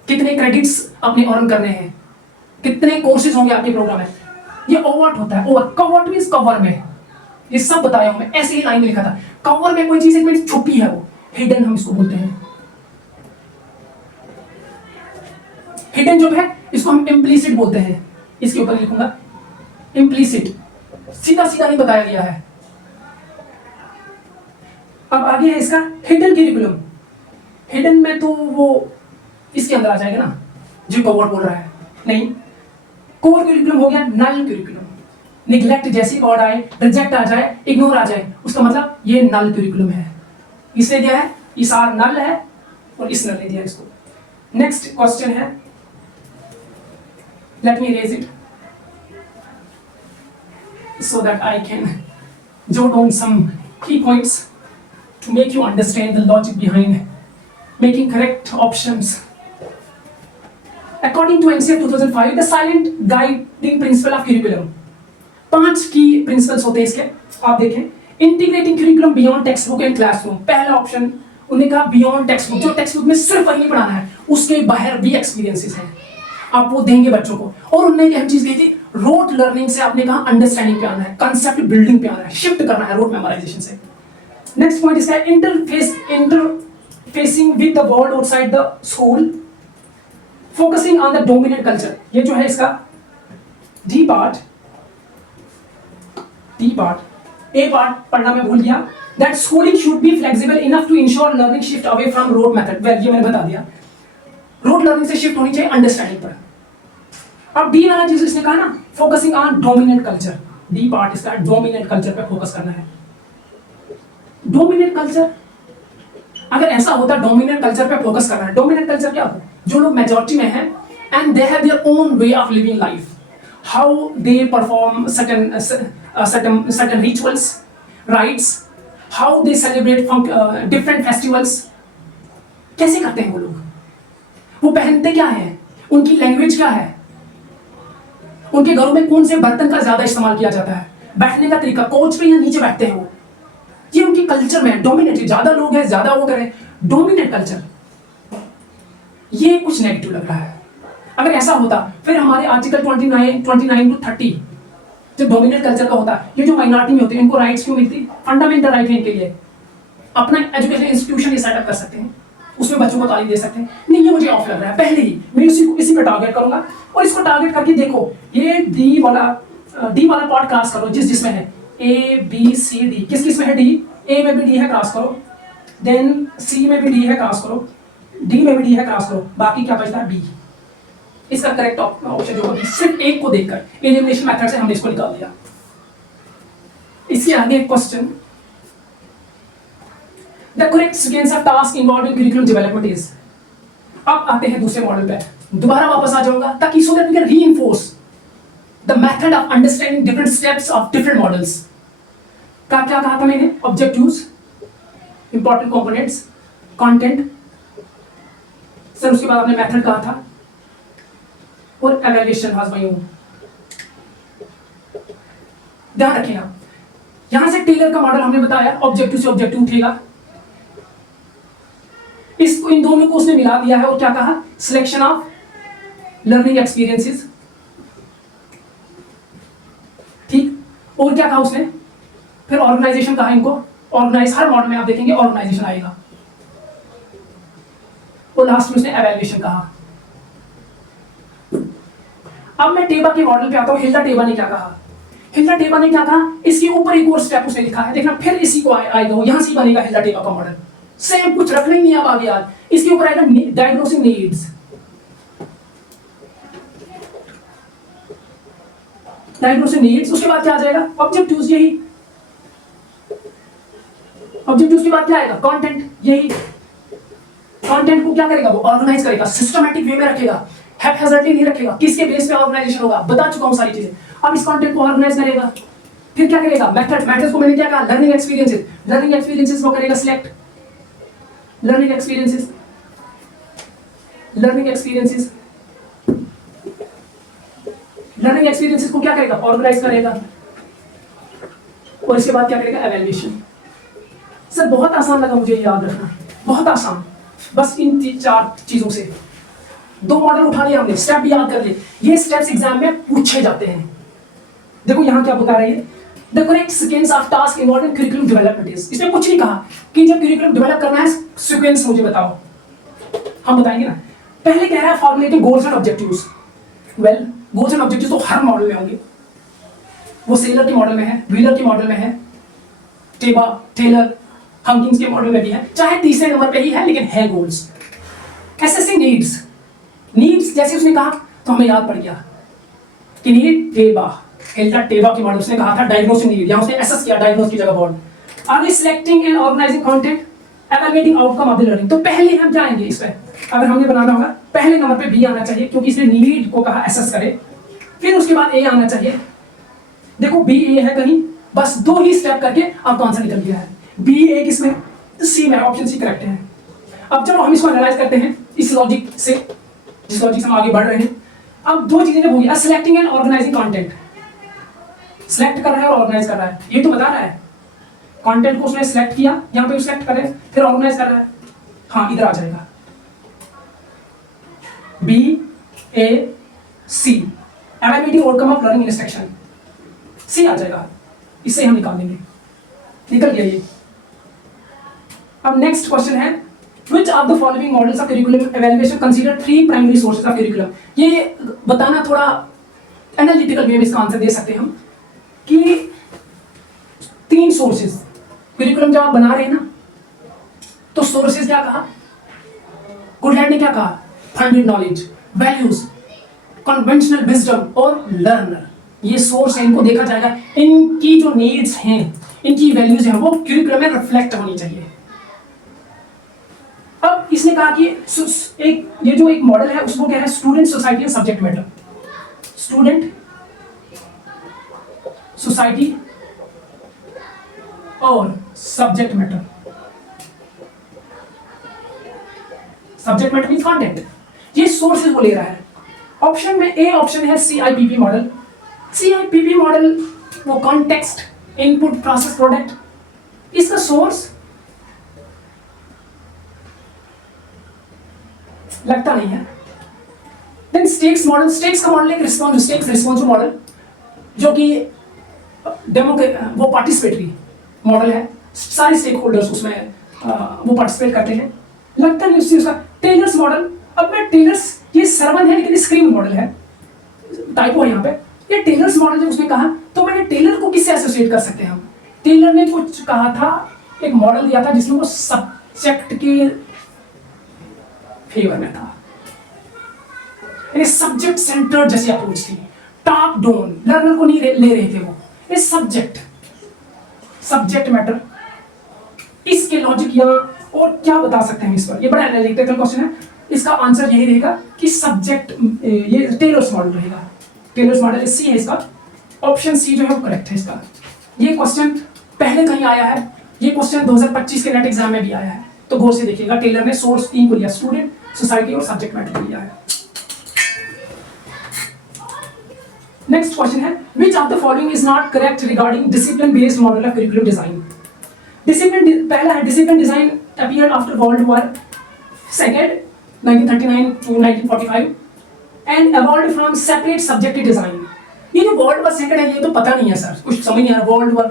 कितने क्रेडिट्स आपने अर्न करने हैं, कितने कोर्सेज होंगे आपके प्रोग्राम में, ये अवॉर्ड होता है। और कवॉर्ड मींस कवर में, ये सब बताया हूं मैं, ऐसे ही लाइन में लिखा था। कवर में कोई चीज एक छुपी है, वो हिडन हम इसको बोलते हैं। हिडन जो है इसको हम इम्प्लीसिट बोलते हैं, इसके ऊपर लिखूंगा इम्प्लीसिट, सीधा सीधा नहीं बताया गया है। अब आगे है इसका हिडन करिकुलम। हिडन में तो वो इसके अंदर आ जाएगा ना, जो कवर्ड बोल रहा है, नहीं। कोर करिकुलम हो गया नल करिकुलम, निग्लेक्ट जैसी वर्ड आए, रिजेक्ट आ जाए, इग्नोर आ जाए, उसका मतलब ये नल करिकुलम है। इसने दिया है, इसार नल है और इसने ने दिया इसको। नेक्स्ट क्वेश्चन है, let me raise it so that I can jot down some key points to make you understand the logic behind making correct options. According to NCERT 2005, the silent guiding principle of curriculum, 5 की principles होते हैं इसके, आप देखें। Integrating curriculum beyond text book and classroom, पहला option उन्होंने कहा beyond text book, जो टेक्स्ट बुक में सिर्फ वही पढ़ाना है, उसके बाहर भी एक्सपीरियंसेस हैं, आप वो देंगे बच्चों को। और उन्होंने एक अहम चीज दी थी, रोट लर्निंग से आपने कहा अंडरस्टैंडिंग पे आना है, कंसेप्ट बिल्डिंग पे आना है, शिफ्ट करना है रोट मेमोराइजेशन से। नेक्स्ट पॉइंट इसका interfacing with the world outside the school, focusing on the dominant culture, ये जो है इसका डी पार्ट। ए पार्ट पढ़ना मैं भूल गया, that schooling should be flexible enough to ensure learning shift away from rote method. Well, ये मैंने बता दिया, रोट लर्निंग से शिफ्ट होनी चाहिए अंडरस्टैंडिंग पर। अब डी वाला चीज इसने कहा ना, focusing on dominant culture, D part इसका डोमिनेंट कल्चर पे फोकस करना है। डोमिनेंट कल्चर, अगर ऐसा होता डोमिनेंट कल्चर पे फोकस करना है, डोमिनेंट कल्चर क्या होता है? जो लोग मेजॉरिटी में हैं and they have their own way of living life, how they perform certain rituals, rites, how they celebrate different festivals, कैसे करते हैं वो लोग, वो पहनते क्या है, उनकी लैंग्वेज क्या है, उनके घरों में कौन से बर्तन का ज्यादा इस्तेमाल किया जाता है, बैठने का तरीका, कोच पे या नीचे बैठते हैं वो, ये उनकी कल्चर में डोमिनेट, ज्यादा लोग हैं ज्यादा वो करें, डोमिनेट कल्चर। ये कुछ नेगेटिव लग रहा है। अगर ऐसा होता फिर हमारे आर्टिकल 29 to 30 जो डोमिनेट कल्चर का होता, ये जो माइनॉरिटी में होते हैं इनको राइट्स क्यों मिलती? फंडामेंटल राइट है इनके लिए, अपना एजुकेशन इंस्टीट्यूशन ये सेटअप कर सकते हैं, उसमें बच्चों को तालीम दे सकते हैं। नहीं, ये मुझे ऑफ लग रहा है, पहले ही मैं इसी पे टारगेट करूंगा और इसको टारगेट करके देखो, ये डी वाला पार्ट क्रॉस करो, जिसमें है ए बी सी डी, किस में है डी, ए में भी डी है क्रॉस करो, देन सी में भी डी है क्रॉस करो, डी में भी डी है क्रॉस करो, बाकी क्या बचता है बी। इसका करेक्ट ऑप्शन जो होगी सिर्फ एक को देखकर एलिमिनेशन मेथड से हमने इसको निकाल दिया। इसके आगे एक question, the correct sequence of task involved in curriculum development is. अब आते हैं दूसरे मॉडल पे, दोबारा वापस आ जाऊंगा ताकि so that we can reinforce method of understanding different steps of different models का क्या कहा था मैंने, objectives, important components, content, sir उसके बाद आपने मेथड कहा था, और एवेल्यूएशन वाज माय ओन। ध्यान रखिएगा, यहां से टेलर का मॉडल हमने बताया, ऑब्जेक्टिव से ऑब्जेक्टिव उठेगा, इसको इन दोनों को उसने मिला दिया है और क्या कहा, सिलेक्शन ऑफ लर्निंग एक्सपीरियंसेस, ठीक, और क्या कहा उसने, फिर ऑर्गेनाइजेशन कहा इनको, ऑर्गेनाइज, हर मॉडल में आप देखेंगे ऑर्गेनाइजेशन आएगा, और लास्ट में उसने एवेल्यूएशन कहा। अब मैं टेबा के मॉडल पे आता हूं। हिल्डा टेबा ने क्या कहा, हिल्डा टेबा ने क्या कहा, इसके ऊपर एक और स्टेप उसने लिखा है, देखना फिर इसी को आएगा, यहां से बनेगा हिल्डा टेबा का मॉडल, सेम, कुछ रखना ही नहीं अब आगे यार, इसके ऊपर आएगा डायग्नोसिंग नीड्स, डायग्नोसिंग नीड्स, उसके बाद क्या आ जाएगा, ऑब्जेक्टिव्स, यही ऑब्जेक्टिव्स के बाद क्या आएगा, कंटेंट, यही कंटेंट को क्या करेगा, वो ऑर्गेनाइज करेगा, सिस्टमैटिक वे में रखेगा, हैपहैज़र्डली नहीं रखेगा, किसके बेस पे ऑर्गेनाइजेशन होगा, बता चुका हूं सारी चीजें। अब इस कंटेंट को ऑर्गेनाइज करेगा, फिर क्या करेगा, मेथड, मेथड्स को मैंने क्या कहा, लर्निंग एक्सपीरियंसेस, लर्निंग एक्सपीरियंसेस को करेगा select, learning experiences, learning experiences, learning experiences को क्या करेगा, ऑर्गेनाइज करेगा, और इसके बाद क्या करेगा, एवेल्यूएशन। सर बहुत आसान लगा मुझे, याद रखना, बहुत आसान, बस इन 4 चीजों से 2 मॉडल उठा लिया हमने, स्टेप भी याद कर ले, ये स्टेप्स एग्जाम में पूछे जाते हैं। देखो यहां क्या बता रही है, the correct sequence of task involved in curriculum development is, इसमें कुछ नहीं कहा कि जब करिकुलम डेवलप करना है सीक्वेंस मुझे बताओ, हम बताएंगे ना। पहले कह रहा है formulating goals and objectives, well goals and objectives तो हर मॉडल में होंगे, वो सेलर के मॉडल में है, व्हीलर के मॉडल में है, टेबा, टेलर, हंकिंस के मॉडल में भी है, चाहे तीसरे नंबर पे ही है, लेकिन है गोल्स। एसेसिंग नीड्स, नीड्स जैसे उसने कहा तो हमें याद पड़ गया कि नीड टेबा, हिल्डा टेबा के मॉडल उसने कहा था डायग्नोसिंग नीड, यहां उसने एसेस किया, डायग्नोस की जगह वर्ड। आगे selecting and organizing content, evaluating outcome of the learning, तो पहले हम जाएंगे इस पे, अगर हमने बनाना होगा पहले नंबर पे बी आना चाहिए, क्योंकि इसने नीड को कहा एसेस करे, फिर उसके बाद ए आना चाहिए। देखो बी ए है कहीं, बस 2 ही स्टेप करके आपका आंसर निकल गया है, बी ए किसमें, सी में, ऑप्शन सी करेक्ट है। अब जब हम इसको एनालाइज करते हैं इस लॉजिक से, जिस लॉजिक से हम आगे बढ़ रहे हैं, अब 2 चीजें जब होगी, selecting and organizing content, select कर रहा है और ऑर्गेनाइज कर रहा है, ये तो बता रहा है, कंटेंट को उसने सिलेक्ट किया, यहां पे सिलेक्ट कर रहे हैं, फिर ऑर्गेनाइज कर रहा है, हाँ इधर आ जाएगा B A C, evaluating outcome of learning instruction, C आ जाएगा, इससे हम निकाल लेंगे, निकल गया ये। अब नेक्स्ट क्वेश्चन है, which of the following models of curriculum evaluation consider 3 primary sources of curriculum, ये बताना थोड़ा एनालिटिकल वे में इसका आंसर दे सकते हैं हम कि 3 सोर्सेज, करिकुलम जब आप बना रहे हैं ना, तो सोर्सेज क्या कहा, गुडलैंड ने क्या कहा, funded knowledge, values, conventional wisdom और लर्नर, ये सोर्स है, इनको देखा जाएगा, इनकी जो नीड्स हैं, इनकी वैल्यूज हैं, वो करिकुलम में रिफ्लेक्ट होनी चाहिए। अब इसने कहा कि एक ये जो एक मॉडल है उसको क्या है, student society and subject matter, student society और subject matter, subject matter means content, ये सोर्सेज वो ले रहा है। ऑप्शन में ए ऑप्शन है CIPP मॉडल, CIPP मॉडल वो कॉन्टेक्स्ट, इनपुट, प्रोसेस, प्रोडक्ट, इसका सोर्स लगता नहीं है। देन स्टेक्स मॉडल, स्टेक्स का मॉडल एक रिस्पॉन्स, स्टेक्स रिस्पॉन्सिव मॉडल, जो कि डेमो के वो पार्टिसिपेटरी मॉडल है, सारे स्टेक होल्डर्स उसमें वो पार्टिसिपेट करते हैं, लगता नहीं उससे उसका। टेलर्स मॉडल, अब मैं टेलर्स, ये सर्वन है लेकिन स्क्रीन मॉडल है, टाइपो है यहाँ पे, ये टेलर्स मॉडल जब उसने कहा तो मैंने टेलर को किससे एसोसिएट कर सकते हैं हम, टेलर ने कुछ कहा था, एक मॉडल दिया था जिसमें वो सब्जेक्ट के फेवर में था, सब्जेक्ट सेंटर्ड जैसी अप्रोच थी, टॉप डाउन, लर्नर को नहीं ले रहे थे वो, ये सब्जेक्ट मैटर, इसके लॉजिक या और क्या बता सकते हैं इस पर, ये बड़ा एनालिटिकल क्वेश्चन है, इसका आंसर यही रहेगा कि सब्जेक्ट, ये टेलर्स मॉडल रहेगा, टेलर्स मॉडल सी है इसका, ऑप्शन सी जो है वो करेक्ट है इसका। ये क्वेश्चन पहले कहीं आया है, ये क्वेश्चन 2025 के नेट एग्जाम में भी आया है, तो गौर से देखिएगा। टेलर ने सोर्स 3 को लिया, स्टूडेंट, सोसाइटी और सब्जेक्ट मैटर लिया है। नेक्स्ट क्वेश्चन है, which of the following is not correct regarding discipline based model of curriculum design? Discipline पहला है, discipline design appeared after World War II 1939 to 1945 and evolved from separate subjective design। ये जो world war second है ये तो पता नहीं है सर, कुछ समझ नहीं आ रहा, वर्ल्ड वॉर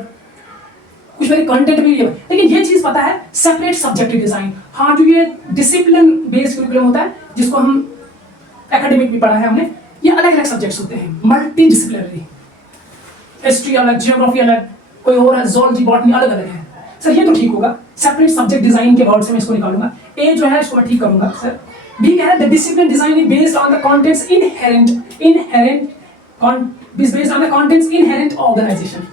कुछ मेरे कंटेंट भी नहीं है, लेकिन ये चीज पता है सेपरेट सब्जेक्टिव डिजाइन। हाँ, जो ये डिसिप्लिन बेस्ड करिकुलम होता है जिसको हम एकेडमिक भी पढ़ा है हमने, ये अलग अलग सब्जेक्ट्स होते हैं, मल्टी डिसिप्लिनरी, हिस्ट्री अलग, जियोग्राफी अलग, कोई और है, ज़ूलॉजी, बॉटनी अलग अलग है। सर ये तो ठीक होगा, सेपरेट सब्जेक्ट डिजाइन के वर्ड से मैं इसको निकालूंगा। ए जो है इसको मैं ठीक करूंगा सर। बी कह रहा है the discipline design is based on the contents inherent organization.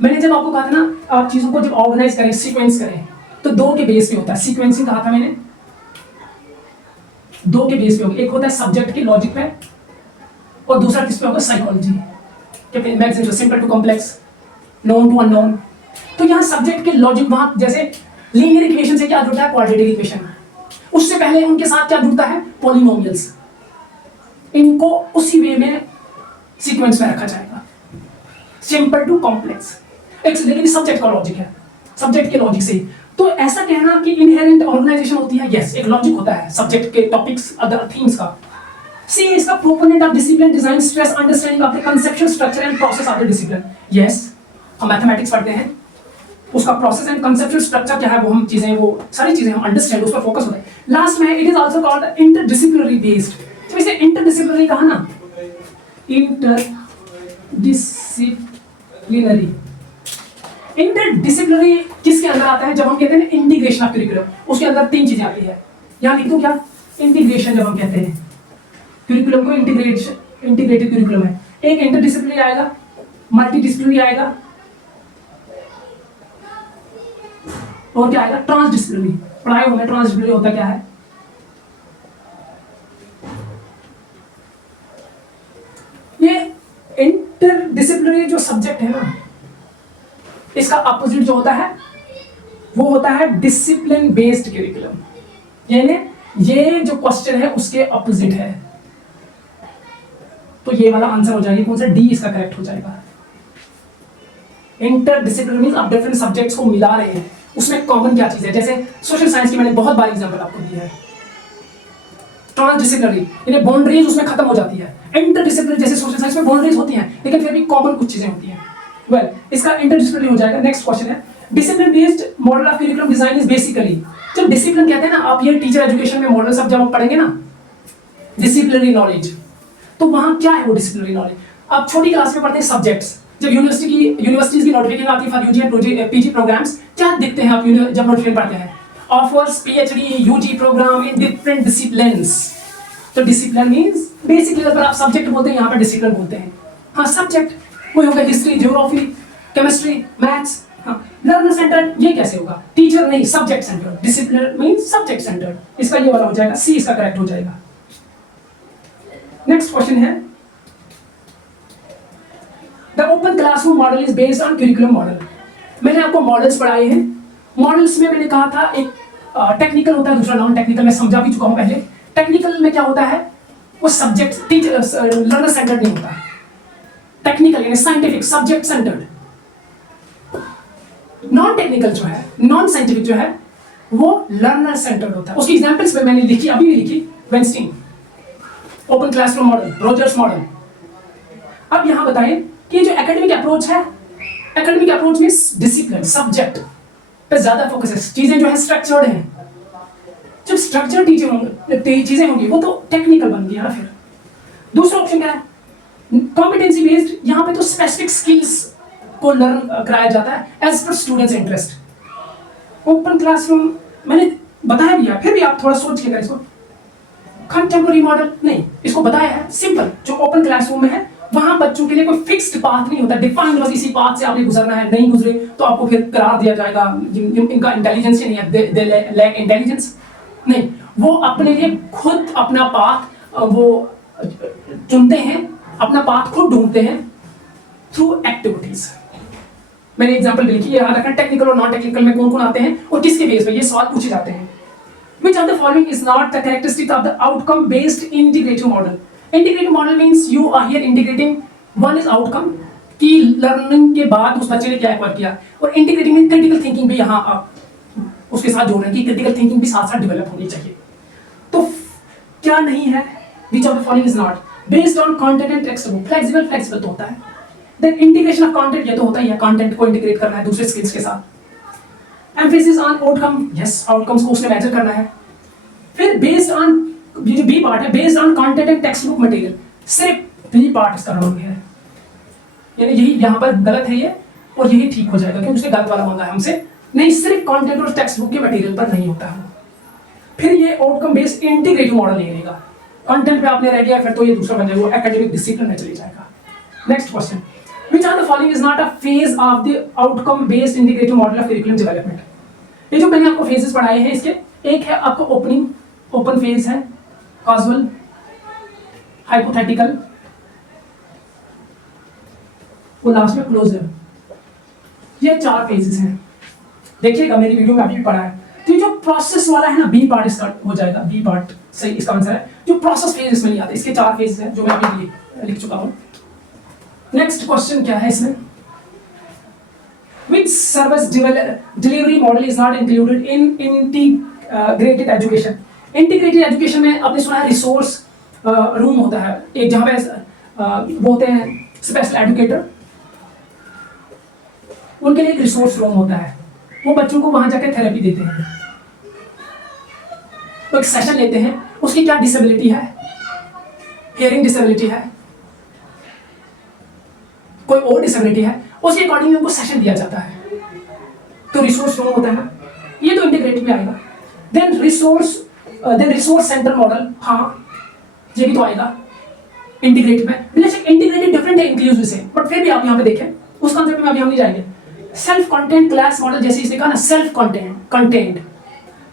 मैंने जब आपको कहा था ना, आप चीजों को जब ऑर्गेनाइज करें, सीक्वेंस करें, तो दो के बेस पे होता है। सीक्वेंसिंग कहा था मैंने, दो के बेस पे होगा, एक होता है सब्जेक्ट के लॉजिक पे और दूसरा किस पे होगा, psychology. Maximum simple to complex, known to unknown. तो यहाँ सब्जेक्ट के लॉजिक, वहां जैसे लीनियर इक्वेशन से क्या जुड़ता है, क्वाड्रेटिक इक्वेशन। उससे पहले उनके साथ क्या जुड़ता है, पॉलिनोमियल्स। इनको उसी वे में सीक्वेंस में रखा जाएगा, सिंपल टू कॉम्प्लेक्स। लेकिन सब्जेक्ट का लॉजिक है, सब्जेक्ट के लॉजिक से। तो ऐसा कहना कि इनहेरेंट ऑर्गेनाइजेशन होती है, यस, एक लॉजिक होता है सब्जेक्ट के टॉपिक्स, अदर थीम्स का। सी इसका proponent of discipline design stress understanding of the conceptual structure and process of the discipline. Yes, हम मैथमेटिक्स पढ़ते हैं, उसका प्रोसेस एंड कंसेप्चुअल स्ट्रक्चर क्या है, वो हम चीजें, वो सारी चीजें हम अंडरस्टैंड, उस पर फोकस होता है। लास्ट में it is also called interdisciplinary based. तो इसे इंटरडिसिप्लिनरी कहा ना, इंटरडिसिप्लिनरी। इंटरडिसिप्लिनरी किसके अंदर आता है, जब हम कहते हैं इंटीग्रेशन ऑफ करिकुलम, उसके अंदर तीन चीजें आती है। यहां लिख दूं क्या, इंटीग्रेशन। जब हम कहते हैं करिकुलम को इंटीग्रेटेड करिकुलम है, एक इंटरडिसिप्लिनरी आएगा, मल्टीडिसिप्लिनरी आएगा, और क्या आएगा, ट्रांसडिसिप्लिनरी। पढ़ाई होगा ट्रांसडिसिप्लिनरी होता क्या है। ये इंटरडिसिप्लिनरी जो सब्जेक्ट है ना, इसका अपोजिट जो होता है वो होता है डिसिप्लिन बेस्ड करिकुलम। यानी ये जो क्वेश्चन है उसके अपोजिट है। तो ये वाला आंसर हो जाएगा, कौन सा, डी इसका करेक्ट हो जाएगा। इंटरडिसिप्लिनरी मींस आप डिफरेंट सब्जेक्ट्स को मिला रहे हैं, उसमें कॉमन क्या चीज है। जैसे सोशल साइंस की मैंने बहुत बार एग्जांपल आपको दी है। ट्रांसडिसिप्लिनरी यानी बाउंड्रीज उसमें खत्म हो जाती है। इंटरडिसिप्लिनरी जैसे सोशल साइंस में बाउंड्रीज होती हैं, लेकिन फिर भी कॉमन कुछ चीजें होती हैं। वेल, इसका इंटरडिसिप्लिनरी हो जाएगा। नेक्स्ट क्वेश्चन है, discipline based model of curriculum design is basically. जब डिसिप्लिन कहते हैं ना, आप ये टीचर एजुकेशन में मॉडल सब जब आप पढ़ेंगे ना, डिसिप्लिनरी नॉलेज, तो वहां क्या है वो डिसिप्लिनरी नॉलेज। आप छोटी क्लास में पढ़ते हैं सब्जेक्ट्स, जब यूनिवर्सिटीज की नोटिफिकेशन आती है for UG and PG programs, क्या देखते हैं आप जब नोटिफिकेशन पढ़ते हैं, offers PhD UG program in different disciplines. तो डिसिप्लिन मींस बेसिकली अगर आप सब्जेक्ट बोलते हैं, यहाँ पर डिसिप्लिन बोलते हैं। हाँ, सब्जेक्ट कोई होगा, हिस्ट्री, ज्योग्राफी, केमिस्ट्री, मैथ्स। हाँ, लर्नर सेंटर्ड ये कैसे होगा, टीचर नहीं, subject centred. Discipline means subject centred. इसका ये वाला हो जाएगा, सी इसका करेक्ट हो जाएगा। नेक्स्ट क्वेश्चन है, the open classroom model is based on curriculum model. मैंने आपको मॉडल्स पढ़ाए हैं। मॉडल्स में मैंने कहा था एक टेक्निकल होता है, दूसरा नॉन टेक्निकल। मैं समझा भी चुका हूं पहले। टेक्निकल में क्या होता है, वो सब्जेक्ट टीचर लर्नर सेंटर्ड नहीं होता है। टेक्निकल यानी scientific, subject centred. Non technical जो है, नॉन साइंटिफिक जो है, वो लर्नर सेंटर्ड होता है। उसकी एग्जांपल्स में मैंने लिखी, अभी भी लिखी, Weinstein, open classroom model, Rogers model. अब यहां बताएं कि जो एकेडमिक अप्रोच है, एकेडमिक अप्रोच में डिसिप्लिन, सब्जेक्ट पे ज्यादा फोकस है। चीजें जो है स्ट्रक्चर्ड हैं। जब स्ट्रक्चर चीजें होंगी वो तो टेक्निकल बन गया ना। फिर दूसरा ऑप्शन क्या है, कॉम्पिटेंसी बेस्ड। यहाँ पे तो स्पेसिफिक स्किल्स को लर्न कराया जाता है as per students interest. Open classroom मैंने बताया भी है, फिर भी आप थोड़ा सोच के करें इसको। कंटेम्पोररी मॉडल नहीं, इसको बताया है सिंपल। जो ओपन क्लासरूम में है वहां बच्चों के लिए कोई फिक्स्ड पाथ नहीं होता, डिफाइंड, बस इसी पाथ से आपने गुजरना है, नहीं गुजरे तो आपको फिर करार दिया जाएगा इनका इंटेलिजेंस नहीं है, दे लैक इंटेलिजेंस। नहीं, वो अपने लिए खुद अपना पाथ वो चुनते हैं, अपना पाथ खुद ढूंढते हैं थ्रू एक्टिविटीज। मैंने एग्जांपल भी लिखी है, याद रखना टेक्निकल और नॉन टेक्निकल में कौन कौन आते हैं और किसके बेस पे ये सवाल पूछे जाते हैं। Which of the following is not the characteristic of the outcome based integrative model? Integrative model means you are here integrating one is outcome कि लर्निंग के बाद उस बच्चे ने क्या एक्वायर किया, और इंटीग्रेटिंग में क्रिटिकल थिंकिंग भी यहाँ आप उसके साथ जोड़ रहे हैं कि क्रिटिकल थिंकिंग भी साथ साथ डेवलप होनी चाहिए। तो क्या नहीं है, which of the following is not based on content and text book, flexible तो होता है। देन इंटीग्रेशन ऑफ कंटेंट, ये तो होता ही है, कंटेंट को इंटीग्रेट करना है दूसरे स्किल्स के साथ। Emphasis on outcome, yes outcomes को उसने मेजर करना है। फिर बेस्ड ऑन, ये जो बी पार्ट है, based on content and text book material, सिर्फ बी पार्ट इसका रॉन्ग है, यानी यही यहाँ पर गलत है ये, और यही ठीक हो जाएगा क्योंकि उसने गलत वाला मांगा है हमसे, नहीं सिर्फ कंटेंट और टेक्स्ट बुक के मटेरियल पर नहीं होता है। फिर ये आउटकम बेस्ड इंटीग्रेटिव मॉडल नहीं रहेगा, कंटेंट पे आपने रह गया फिर तो ये दूसरा बन जाएगा, वो एकेडमिक डिसिप्लिन में चले जाएगा। Next question, which of the following is not a phase of the outcome based integrative model of curriculum development? ये जो मैंने आपको फेजेस पढ़ाए हैं इसके, एक है आपको ओपन फेज है, कॉजुअल, हाइपोथेटिकल, वो लास्ट में क्लोजर, ये 4 फेजेस हैं। देखिएगा मेरी वीडियो में अभी भी पढ़ा है। तो ये जो प्रोसेस वाला है ना, बी पार्ट इसका हो जाएगा, बी पार्ट सही इसका आंसर है। जो प्रोसेस फेज इसमें नहीं आते, इसके 4 फेजेस हैं जो मैं अभी लिख चुका हूँ। नेक्स्ट क्वेश्चन क्या है इसमें, which service delivery model is not included in integrated education? integrated education में आपने सुना है रिसोर्स रूम होता है एक, जहाँ पे वो होते हैं स्पेशल एजुकेटर, उनके लिए एक रिसोर्स रूम होता है, वो बच्चों को वहां जाकर थेरेपी देते हैं, तो एक सेशन लेते हैं, उसकी क्या डिसेबिलिटी है, हियरिंग डिसेबिलिटी है, कोई और डिसेबिलिटी है, उसके अकॉर्डिंग उनको सेशन दिया जाता है, तो रिसोर्स रूम होता है ना, ये तो इंटीग्रेटिव में आएगा। देन रिसोर्स सेंटर मॉडल, हाँ ये भी तो आएगा इंटीग्रेटिव में। इंटीग्रेटिव डिफरेंट है इंक्लूसिव से, बट फिर भी आप यहाँ पे देखें उस कॉन्सेप्ट में अभी हम नहीं जाएंगे। सेल्फ कंटेंट क्लास मॉडल, जैसे इसने कहा ना सेल्फ कंटेंट,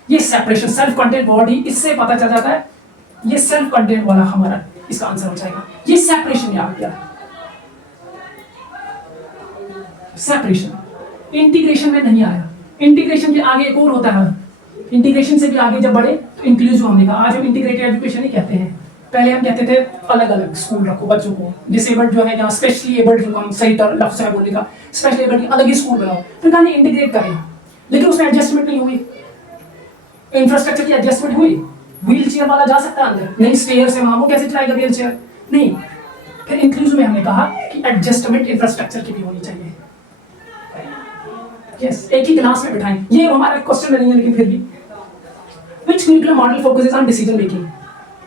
ये सेपरेशन सेल्फ कंटेंट बॉडी, इससे पता चल जाता है ये सेल्फ कंटेंट वाला हमारा इसका आंसर हो जाएगा। ये सेपरेशन आ गया, सेपरेशन इंटीग्रेशन में नहीं आया। इंटीग्रेशन के आगे एक और होता है, इंटीग्रेशन से भी आगे जब बढ़े तो इंक्लूसिव हमने कहा। आज हम इंटीग्रेटेड एजुकेशन नहीं कहते हैं, पहले हम कहते थे अलग अलग स्कूल रखो बच्चों को, डिसेबल्ड जो है, यहाँ स्पेशली एबल्ड जो हम सही लफ्ज़ है बोलने का, स्पेशली एबल्ड अलग ही स्कूल बनाओ, फिर कहा नहीं इंटीग्रेट करें, लेकिन उसमें एडजस्टमेंट नहीं हुई, इंफ्रास्ट्रक्चर की एडजस्टमेंट हुई, व्हील चेयर वाला जा सकता है अंदर, नहीं स्टेयर से वहाँ वो कैसे चलाएगा व्हील चेयर, नहीं। फिर इंक्लूसिव में हमने कहा कि एडजस्टमेंट इंफ्रास्ट्रक्चर की भी होनी चाहिए। यस, एक ही क्लास में बिठाएं, ये हमारा क्वेश्चन नहीं है लेकिन फिर भी। Which curriculum model focuses on decision making?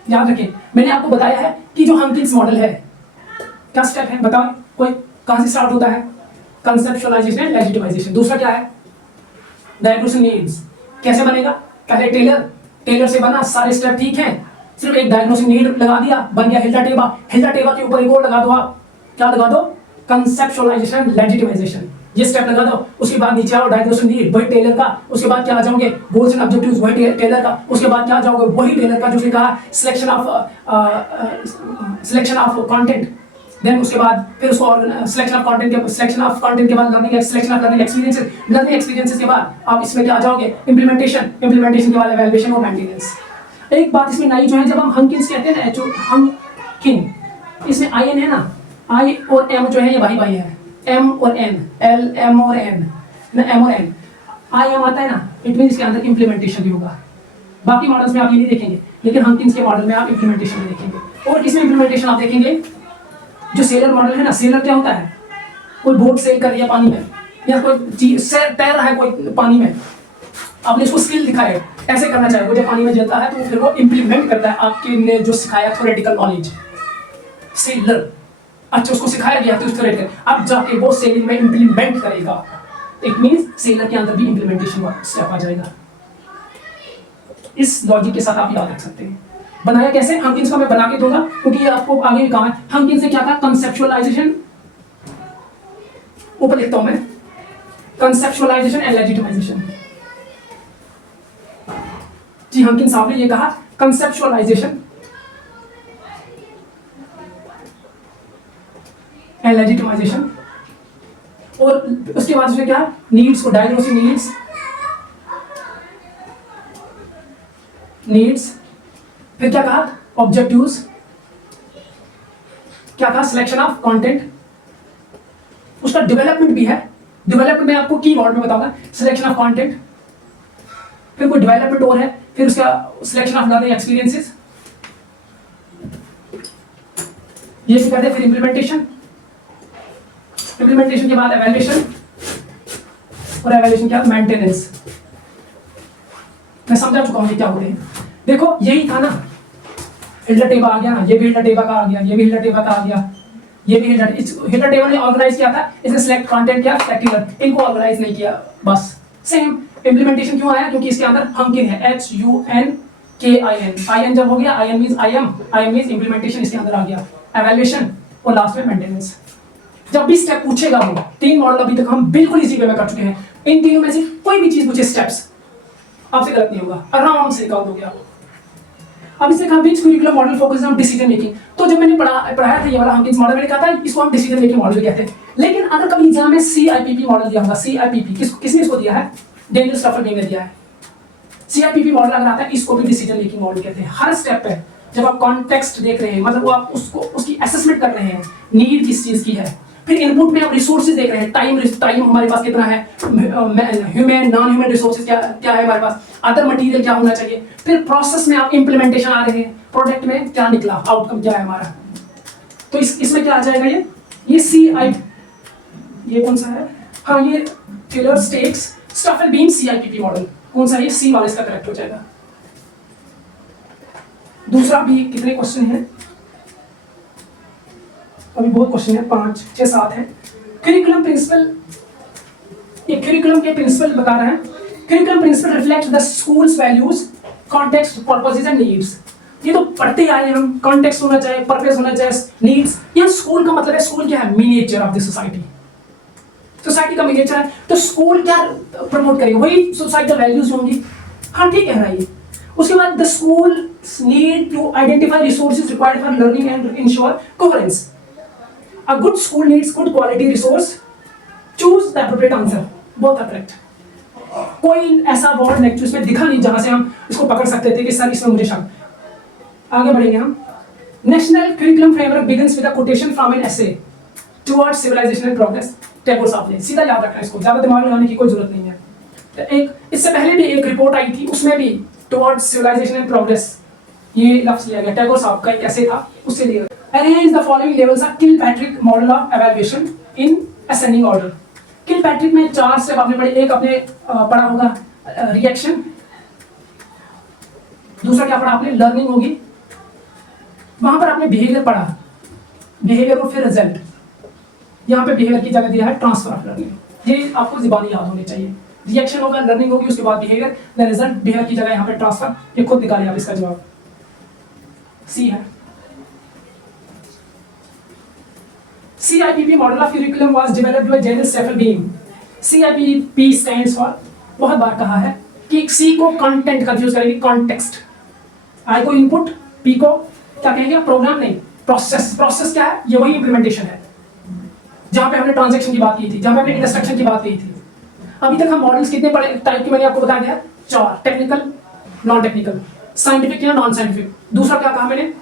याद रखें, मैंने आपको बताया है कि जो हम्किंस मॉडल है, क्या स्टेप है बताओ, कोई कहां से स्टार्ट होता है, कंसेप्चुअलाइजेशन एंड लेजिटिमाइजेशन। दूसरा क्या है, डायग्नोसिस नीड्स, कैसे बनेगा, पहले टेलर से बना, सारे स्टेप ठीक हैं, सिर्फ एक डायग्नोसिस नीड लगा दिया, बन गया हिल्डा टेबा के ऊपर एक और लगा दो, आप क्या लगा दो, कंसेप्चुअलाइजेशन लेजिटिमाइजेशन, ये स्टेप लगा दो। उसके बाद नीचे आओ, डायग्नोसिस नीड वही टेलर का, उसके बाद क्या आ जाओगे, गोल्स एंड ऑब्जेक्टिव्स वही टेलर का, उसके बाद क्या आ जाओगे, वही टेलर का जो उसने कहा सिलेक्शन ऑफ कंटेंट, देन उसके बाद फिर उसको सिलेक्शन ऑफ कंटेंट के बाद सिलेक्शन ऑफ लर्निंग एक्सपीरियंसेस के बाद आप इसमें क्या आ जाओगे, इम्प्लीमेंटेशन के बाद एवेल्युएशन और मेंटेनेंस। एक बात इसमें नई जो है, जब हम हम्किंस कहते हैं ना, जो हम्किन, इसमें आई एन है ना, आई और एम जो है ये भाई है, एम और एन, एल एम और एन ना, एम और एन, आई एम आता है ना, इट मीन इसके अंदर इंप्लीमेंटेशन भी होगा। बाकी मॉडल्स में आप ये नहीं देखेंगे, लेकिन हम्किंस के मॉडल में आप इंप्लीमेंटेशन भी देखेंगे। और किसमें इंप्लीमेंटेशन आप देखेंगे, जो सेलर मॉडल है ना, सेलर क्या होता है, कोई बोट सेल कर रही है पानी में, या कोई चीज तैर रहा है कोई पानी में, आपने उसको स्किल दिखाया ऐसे करना चाहिए, वो जब पानी में जाता है तो फिर वो इंप्लीमेंट करता है आपके ने जो सिखाया थ्योरेटिकल नॉलेज। सेलर, अच्छा उसको सिखाया गया तो उस तरह अब जाके वो सेलिंग में इंप्लीमेंट करेगा, इट मींस सेलर के अंदर भी इंप्लीमेंटेशन का स्टेप आ जाएगा। इस लॉजिक के साथ आप याद रख सकते हैं। बनाया कैसे, हम्किंस को मैं बना के दूंगा क्योंकि ये आपको आगे भी कहा है। हम्किंस से क्या था, कंसेप्चुअलाइजेशन, ऊपर लिखता हूं मैं, कंसेप्चुअलाइजेशन एंड लेजिटिमाइजेशन। जी हम्किंस साहब ने ये कहा कंसेप्चुअलाइजेशन एंड लेजिटिमाइजेशन, और उसके बाद उसमें क्या नीड्स को डायग्नोसिस नीड्स, फिर क्या कहा ऑब्जेक्टिव्स, क्या कहा सिलेक्शन ऑफ कंटेंट, उसका डेवलपमेंट भी है। डेवलपमेंट में आपको की वर्ड में बताऊंगा सिलेक्शन ऑफ कंटेंट, फिर कोई डेवलपमेंट और है, फिर उसका सिलेक्शन ऑफ लर्निंग एक्सपीरियंसेस, ये भी करते हैं। फिर इम्प्लीमेंटेशन, इम्प्लीमेंटेशन के बाद एवेल्युएशन, और एवेल्युएशन क्या मेंटेनेंस। मैं समझा चुका हूं ये क्या होते हैं। देखो यही था ना, हिल्डर टेबल आ गया ना, ये भी हिल्डर टेबल का आ गया, ये भी हिल्डर टेबल का आ गया, ये भी हिल्डर टेबल ने ऑर्गेनाइज किया था, इसने सिलेक्ट कंटेंट किया सेक्युलर, इनको ऑर्गेनाइज नहीं किया बस। सेम इम्प्लीमेंटेशन क्यों आया, क्योंकि इसके अंदर हंकिन है, HUNKIN, IN जब हो गया, IN means IM means implementation इसके अंदर आ गया, एवेल्युएशन और लास्ट में मेंटेनेंस। जब भी स्टेप पूछेगा वो, 3 मॉडल अभी तक हम बिल्कुल इसी वे में कर चुके हैं, इन तीनों में से कोई भी चीज पूछे स्टेप्स आपसे गलत नहीं होगा, आराम से निकाल दोगे आप। अब इसने कहा Beauchamp curricular model focus on decision making, तो जब मैंने पढ़ाया था ये वाला हंकिन्स मॉडल, मैंने कहा था इसको हम डिसीजन मेकिंग मॉडल कहते हैं। लेकिन अगर कभी एग्जाम में CIPP मॉडल दिया होगा, CIPP किसने इसको दिया है, डेनियल स्टफरबर्ग ने दिया है। CIPP मॉडल अगर आता है, इसको भी डिसीजन मेकिंग मॉडल कहते हैं। हर स्टेप पे जब आप कॉन्टेक्स्ट देख रहे हैं, मतलब वो आप उसको उसकी असेसमेंट कर रहे हैं, नीड किस चीज की है, फिर इनपुट में आप रिसोर्सेज देख रहे हैं, टाइम हमारे पास कितना है, ह्यूमन नॉन ह्यूमन रिसोर्सेज क्या है हमारे पास, अदर मटेरियल क्या होना चाहिए, फिर प्रोसेस में आप इंप्लीमेंटेशन आ रहे हैं, प्रोडक्ट में क्या निकला, आउटकम क्या है हमारा। तो इसमें क्या आ जाएगा, ये CI, ये कौन सा है, हाँ ये Tyler Stake's Stufflebeam CIPP model, कौन सा है, ये C वाला इसका करेक्ट हो जाएगा। दूसरा भी कितने क्वेश्चन हैं, अभी बहुत क्वेश्चन है, 5 6 7 है। करिकुलम प्रिंसिपल, ये करिकुलम के प्रिंसिपल बता रहे हैं। Curriculum principle reflect the school's values, context, purposes and needs. ये तो पढ़ते आए हम, कॉन्टेक्स्ट होना चाहिए, पर्पस होना चाहिए, नीड्स। ये स्कूल का मतलब है, स्कूल क्या है, miniature of the society, society का मिनिएचर है। तो स्कूल क्या प्रमोट करेगा, वही सोसाइटल वैल्यूज होंगी। हाँ ठीक है भाई। उसके बाद the school need to identify resources required for learning and ensure coherence. A good school needs good quality resource. Choose the appropriate answer. Both are correct. कोई ऐसा वर्ड नेक्स्ट इसमें दिखा नहीं जहां से हम इसको पकड़ सकते थे कि सर इसमें मुझे शक। आगे बढ़ेंगे हम। National curriculum framework begins with a quotation from an essay towards civilization and progress, Tagore साहब ने। सीधा याद रखना इसको, ज्यादा दिमाग लगाने की कोई जरूरत नहीं है। एक इससे पहले भी एक रिपोर्ट आई थी, उसमें भी टुवर्ड्स सिविलाइजेशन एंड प्रोग्रेस ये लफ्ज लिया गया, टैगोर साहब का एक ऐसे था, उससे लिया गया। Arrange the following levels of Kilpatrick model of evaluation in ascending order. Kilpatrick में 4 स्टेप आपने पढ़े, एक आपने पढ़ा होगा रिएक्शन, दूसरा क्या पढ़ा आपने, लर्निंग होगी, वहां पर आपने बिहेवियर पढ़ा, बिहेवियर और फिर रिजल्ट। यहाँ पे बिहेवियर की जगह दिया है ट्रांसफर ऑफ लर्निंग। ये आपको ज़बानी याद होनी चाहिए। रिएक्शन होगा, लर्निंग होगी, उसके बाद बिहेवियर, देन रिजल्ट, बिहेवियर की जगह यहाँ पे ट्रांसफर। ये खुद निकालिए आप इसका जवाब, सी है। CIPP model of curriculum was developed by Daniel Staffelbeam. CIPP stands for, बहुत बार कहा है कि C को कंटेंट कंफ्यूज करेंगे, कॉन्टेक्स्ट, I को इनपुट, P को क्या कहेंगे, प्रोग्राम नहीं, प्रोसेस। प्रोसेस क्या है, ये वही इंप्लीमेंटेशन है जहां पे हमने ट्रांजैक्शन की बात की थी, जहां पे हमने इंस्ट्रक्शन की बात की थी। अभी तक हम मॉडल्स कितने बड़े टाइप के मैंने आपको बता दिया, 4, टेक्निकल, नॉन टेक्निकल, साइंटिफिक या नॉन साइंटिफिक। दूसरा क्या कहा मैंने,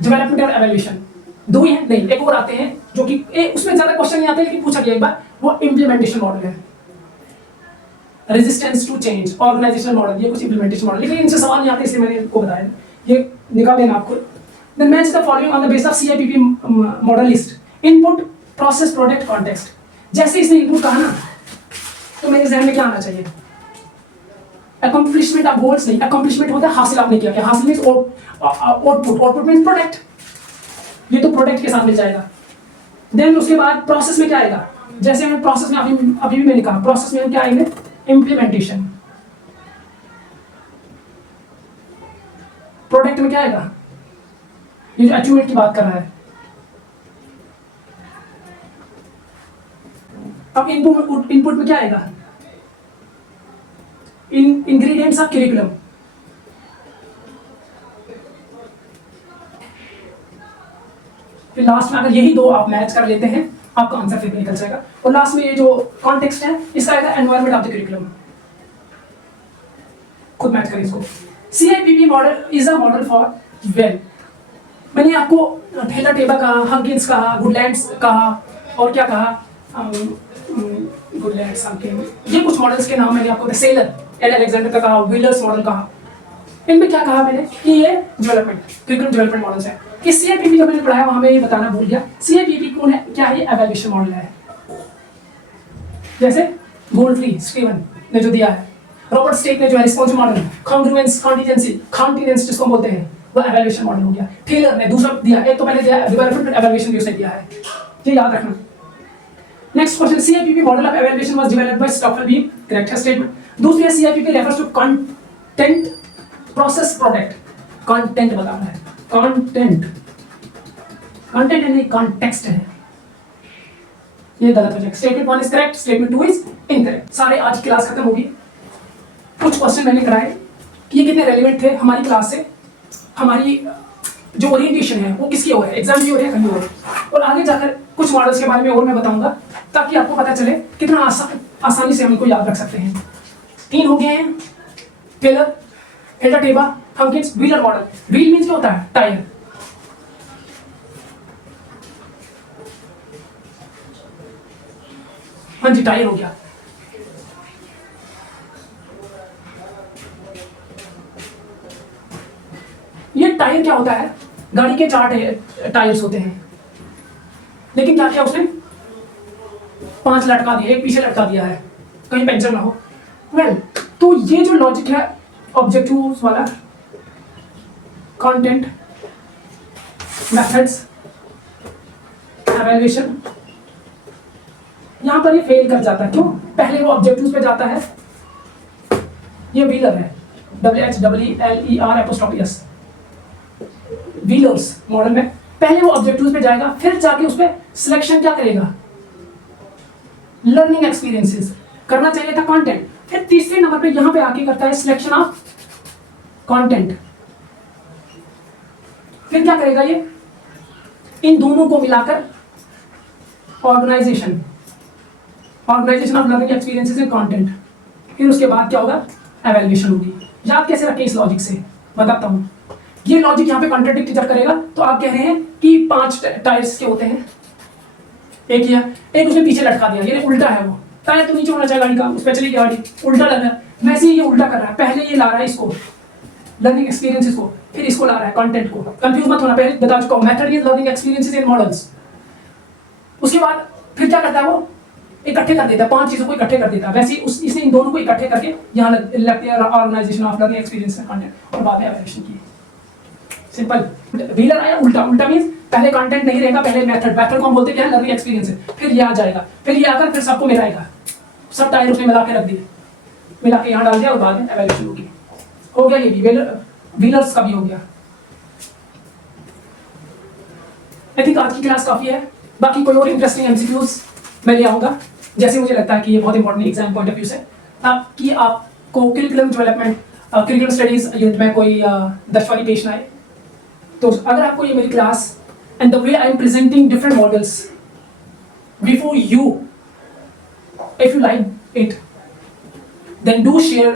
डेवलपमेंट और एवेल्यूएशन। 2 ही है, नहीं एक और आते हैं जो कि उसमें ज्यादा क्वेश्चन नहीं आते, लेकिन पूछा गया एक बार, वो इम्प्लीमेंटेशन मॉडल है, resistance to change, organizational model, ये कुछ इम्प्लीमेंटेशन मॉडल, लेकिन इनसे सवाल नहीं आते इसलिए मैंने आपको बताया, ये निकाल देना आपको। Then match the following on the base of CIPP model list, input, process, product, context. जैसे इसने इनपुट कहा ना, तो मेरे जहन में क्या आना चाहिए, अकम्प्लिशमेंट ऑफ गोल्स नहीं, अकम्प्लिशमेंट होता है हासिल आपने किया, क्या हासिल means output, output means product, ये तो प्रोडक्ट के साथ मिल जाएगा। देन उसके बाद प्रोसेस में क्या आएगा, जैसे हमें प्रोसेस में अभी भी मैंने कहा, प्रोसेस में हम क्या आएंगे, इम्प्लीमेंटेशन। प्रोडक्ट में क्या आएगा, ये जो अचीवमेंट की बात कर रहा है। अब इनपुट में क्या आएगा, इंग्रेडिएंट्स ऑफ करिकुलम। फिर लास्ट में अगर यही 2 आप मैच कर लेते हैं आपका आंसर फिर भी निकल जाएगा। और लास्ट में ये जो कॉन्टेक्स्ट है इसका आएगा एनवायरमेंट ऑफ द करिकुलम। खुद मैच करें इसको। CIPP model is a model for well. मैंने आपको ठेला टेबा कहा, हंकिंस कहा, गुडलैंड्स कहा और क्या कहा, गुडलैंड्स, हंकिंस, ये कुछ मॉडल्स के नाम मैंने आपको, सेलर एंड अलेक्जेंडर का कहा, व्हीलर्स मॉडल कहा। इनमें क्या कहा मैंने कि ये डेवलपमेंट, करिकुलम डेवलपमेंट मॉडल्स है। कि CIPP जब मैंने पढ़ाया वहां में ये बताना भूल गया, CIPP कौन है, क्या है, एवेल्यूएशन मॉडल है। जैसे गोल्डफ्री स्टीवन ने जो दिया है, रॉबर्ट स्टेक ने जो है responsive model, congruence, contingency, continence जिसको बोलते हैं, वो एवेल्यूएशन मॉडल हो गया। टेलर ने दूसरा दिया, एक तो पहले दिया डेवलपमेंट एवेल्यूएशन भी उसने दिया है, ये याद रखना। Next question, CIPP model of evaluation was developed by Stufflebeam, correct है स्टेटमेंट। दूसरी है CIPP refers to content process product, content बताना है, कंटेंट, कंटेंट यानी कॉन्टेक्स्ट है, ये गलत हो जाएगा। Statement 1 is correct, statement 2 is incorrect. सारे आज की क्लास खत्म होगी। कुछ क्वेश्चन मैंने कराए कि ये कितने रेलेवेंट थे हमारी क्लास से, हमारी जो ओरिएंटेशन है वो किसकी ओर है, एग्जाम की ओर है, कहीं और। और आगे जाकर कुछ मॉडल्स के बारे में और मैं बताऊंगा ताकि आपको पता चले कितना आसानी से हम इनको याद रख सकते हैं। 3 हो गए हैं, Tyler, Hilda Taba, Hunkins, Wheeler model. Wheel means क्या होता है, टायर। हाँ जी, टायर हो गया। ये टायर क्या होता है, गाड़ी के 4 टायर्स होते हैं, लेकिन क्या किया उसने, 5 लटका दिए, एक पीछे लटका दिया है कहीं पंचर ना हो। वेल, तो ये जो लॉजिक है ऑब्जेक्टिव्स वाला, कंटेंट, मेथड्स, एवेल्यूएशन, यहां पर ये फेल कर जाता है। क्यों? पहले वो ऑब्जेक्टिव्स पे जाता है, ये व्हीलर है, WHEELER व्हीलर्स मॉडल में पहले वो ऑब्जेक्टिव्स पे जाएगा, फिर जाके उस पे सिलेक्शन क्या करेगा, लर्निंग एक्सपीरियंसेस करना चाहिए था, कंटेंट, फिर तीसरे नंबर पे यहां पे आके करता है सिलेक्शन ऑफ कंटेंट। फिर क्या करेगा ये, इन दोनों को मिलाकर organization of learning experiences and content. फिर उसके बाद क्या होगा, एवेल्यूएशन होगी। याद कैसे रखें इस लॉजिक से, बताता हूं। ये लॉजिक यहाँ पे कॉन्ट्रडिक्ट जब करेगा तो आप कह रहे हैं कि 5 टायर्स के होते हैं, एक किया, एक उसने पीछे लटका दिया, ये उल्टा है, वो टायर तो नीचे होना चाहिए गाड़ी का, उस पर चली गाड़ी, उल्टा लग रहा है, वैसे ही ये उल्टा कर रहा है। पहले ये ला रहा है इसको, लर्निंग एक्सपीरियंसेस को, फिर इसको ला रहा है कंटेंट को। कंफ्यूज मत होना, पहले बता चुका हूं, method is learning experiences in models. उसके बाद फिर क्या करता है, वो इकट्ठे कर देता है, 5 चीजों को इकट्ठे कर देता है। वैसे इसने इन दोनों को इकट्ठे करके यहाँ लगती है organization of learning experience and content, और बाद में एवेल्यूएशन की। सिंपल। व्हीलर आया उल्टा, उल्टा मींस पहले कंटेंट नहीं रहेगा, पहले मेथड को हम बोलते क्या है, लर्निंग एक्सपीरियंस है, फिर ये आ जाएगा, फिर ये आकर फिर सबको मिलाएगा, सब टायर उसमें मिला के रख दिए, मिला के यहाँ डाल दिया, और बाद में एवेल्यूएशन होगी। हो गया ये भी, व्हीलर्स का भी हो गया। आई थिंक आज की क्लास काफी है, बाकी कोई और इंटरेस्टिंग एमसीक्यूज मैं ले आऊंगा, जैसे मुझे लगता है कि ये बहुत important exam point of view से, ताकि आपको curriculum development, curriculum studies unit में कोई दुश्वारी पेश ना आए। तो अगर आपको ये मेरी class and the way I am presenting different models before you, if you like it, then do share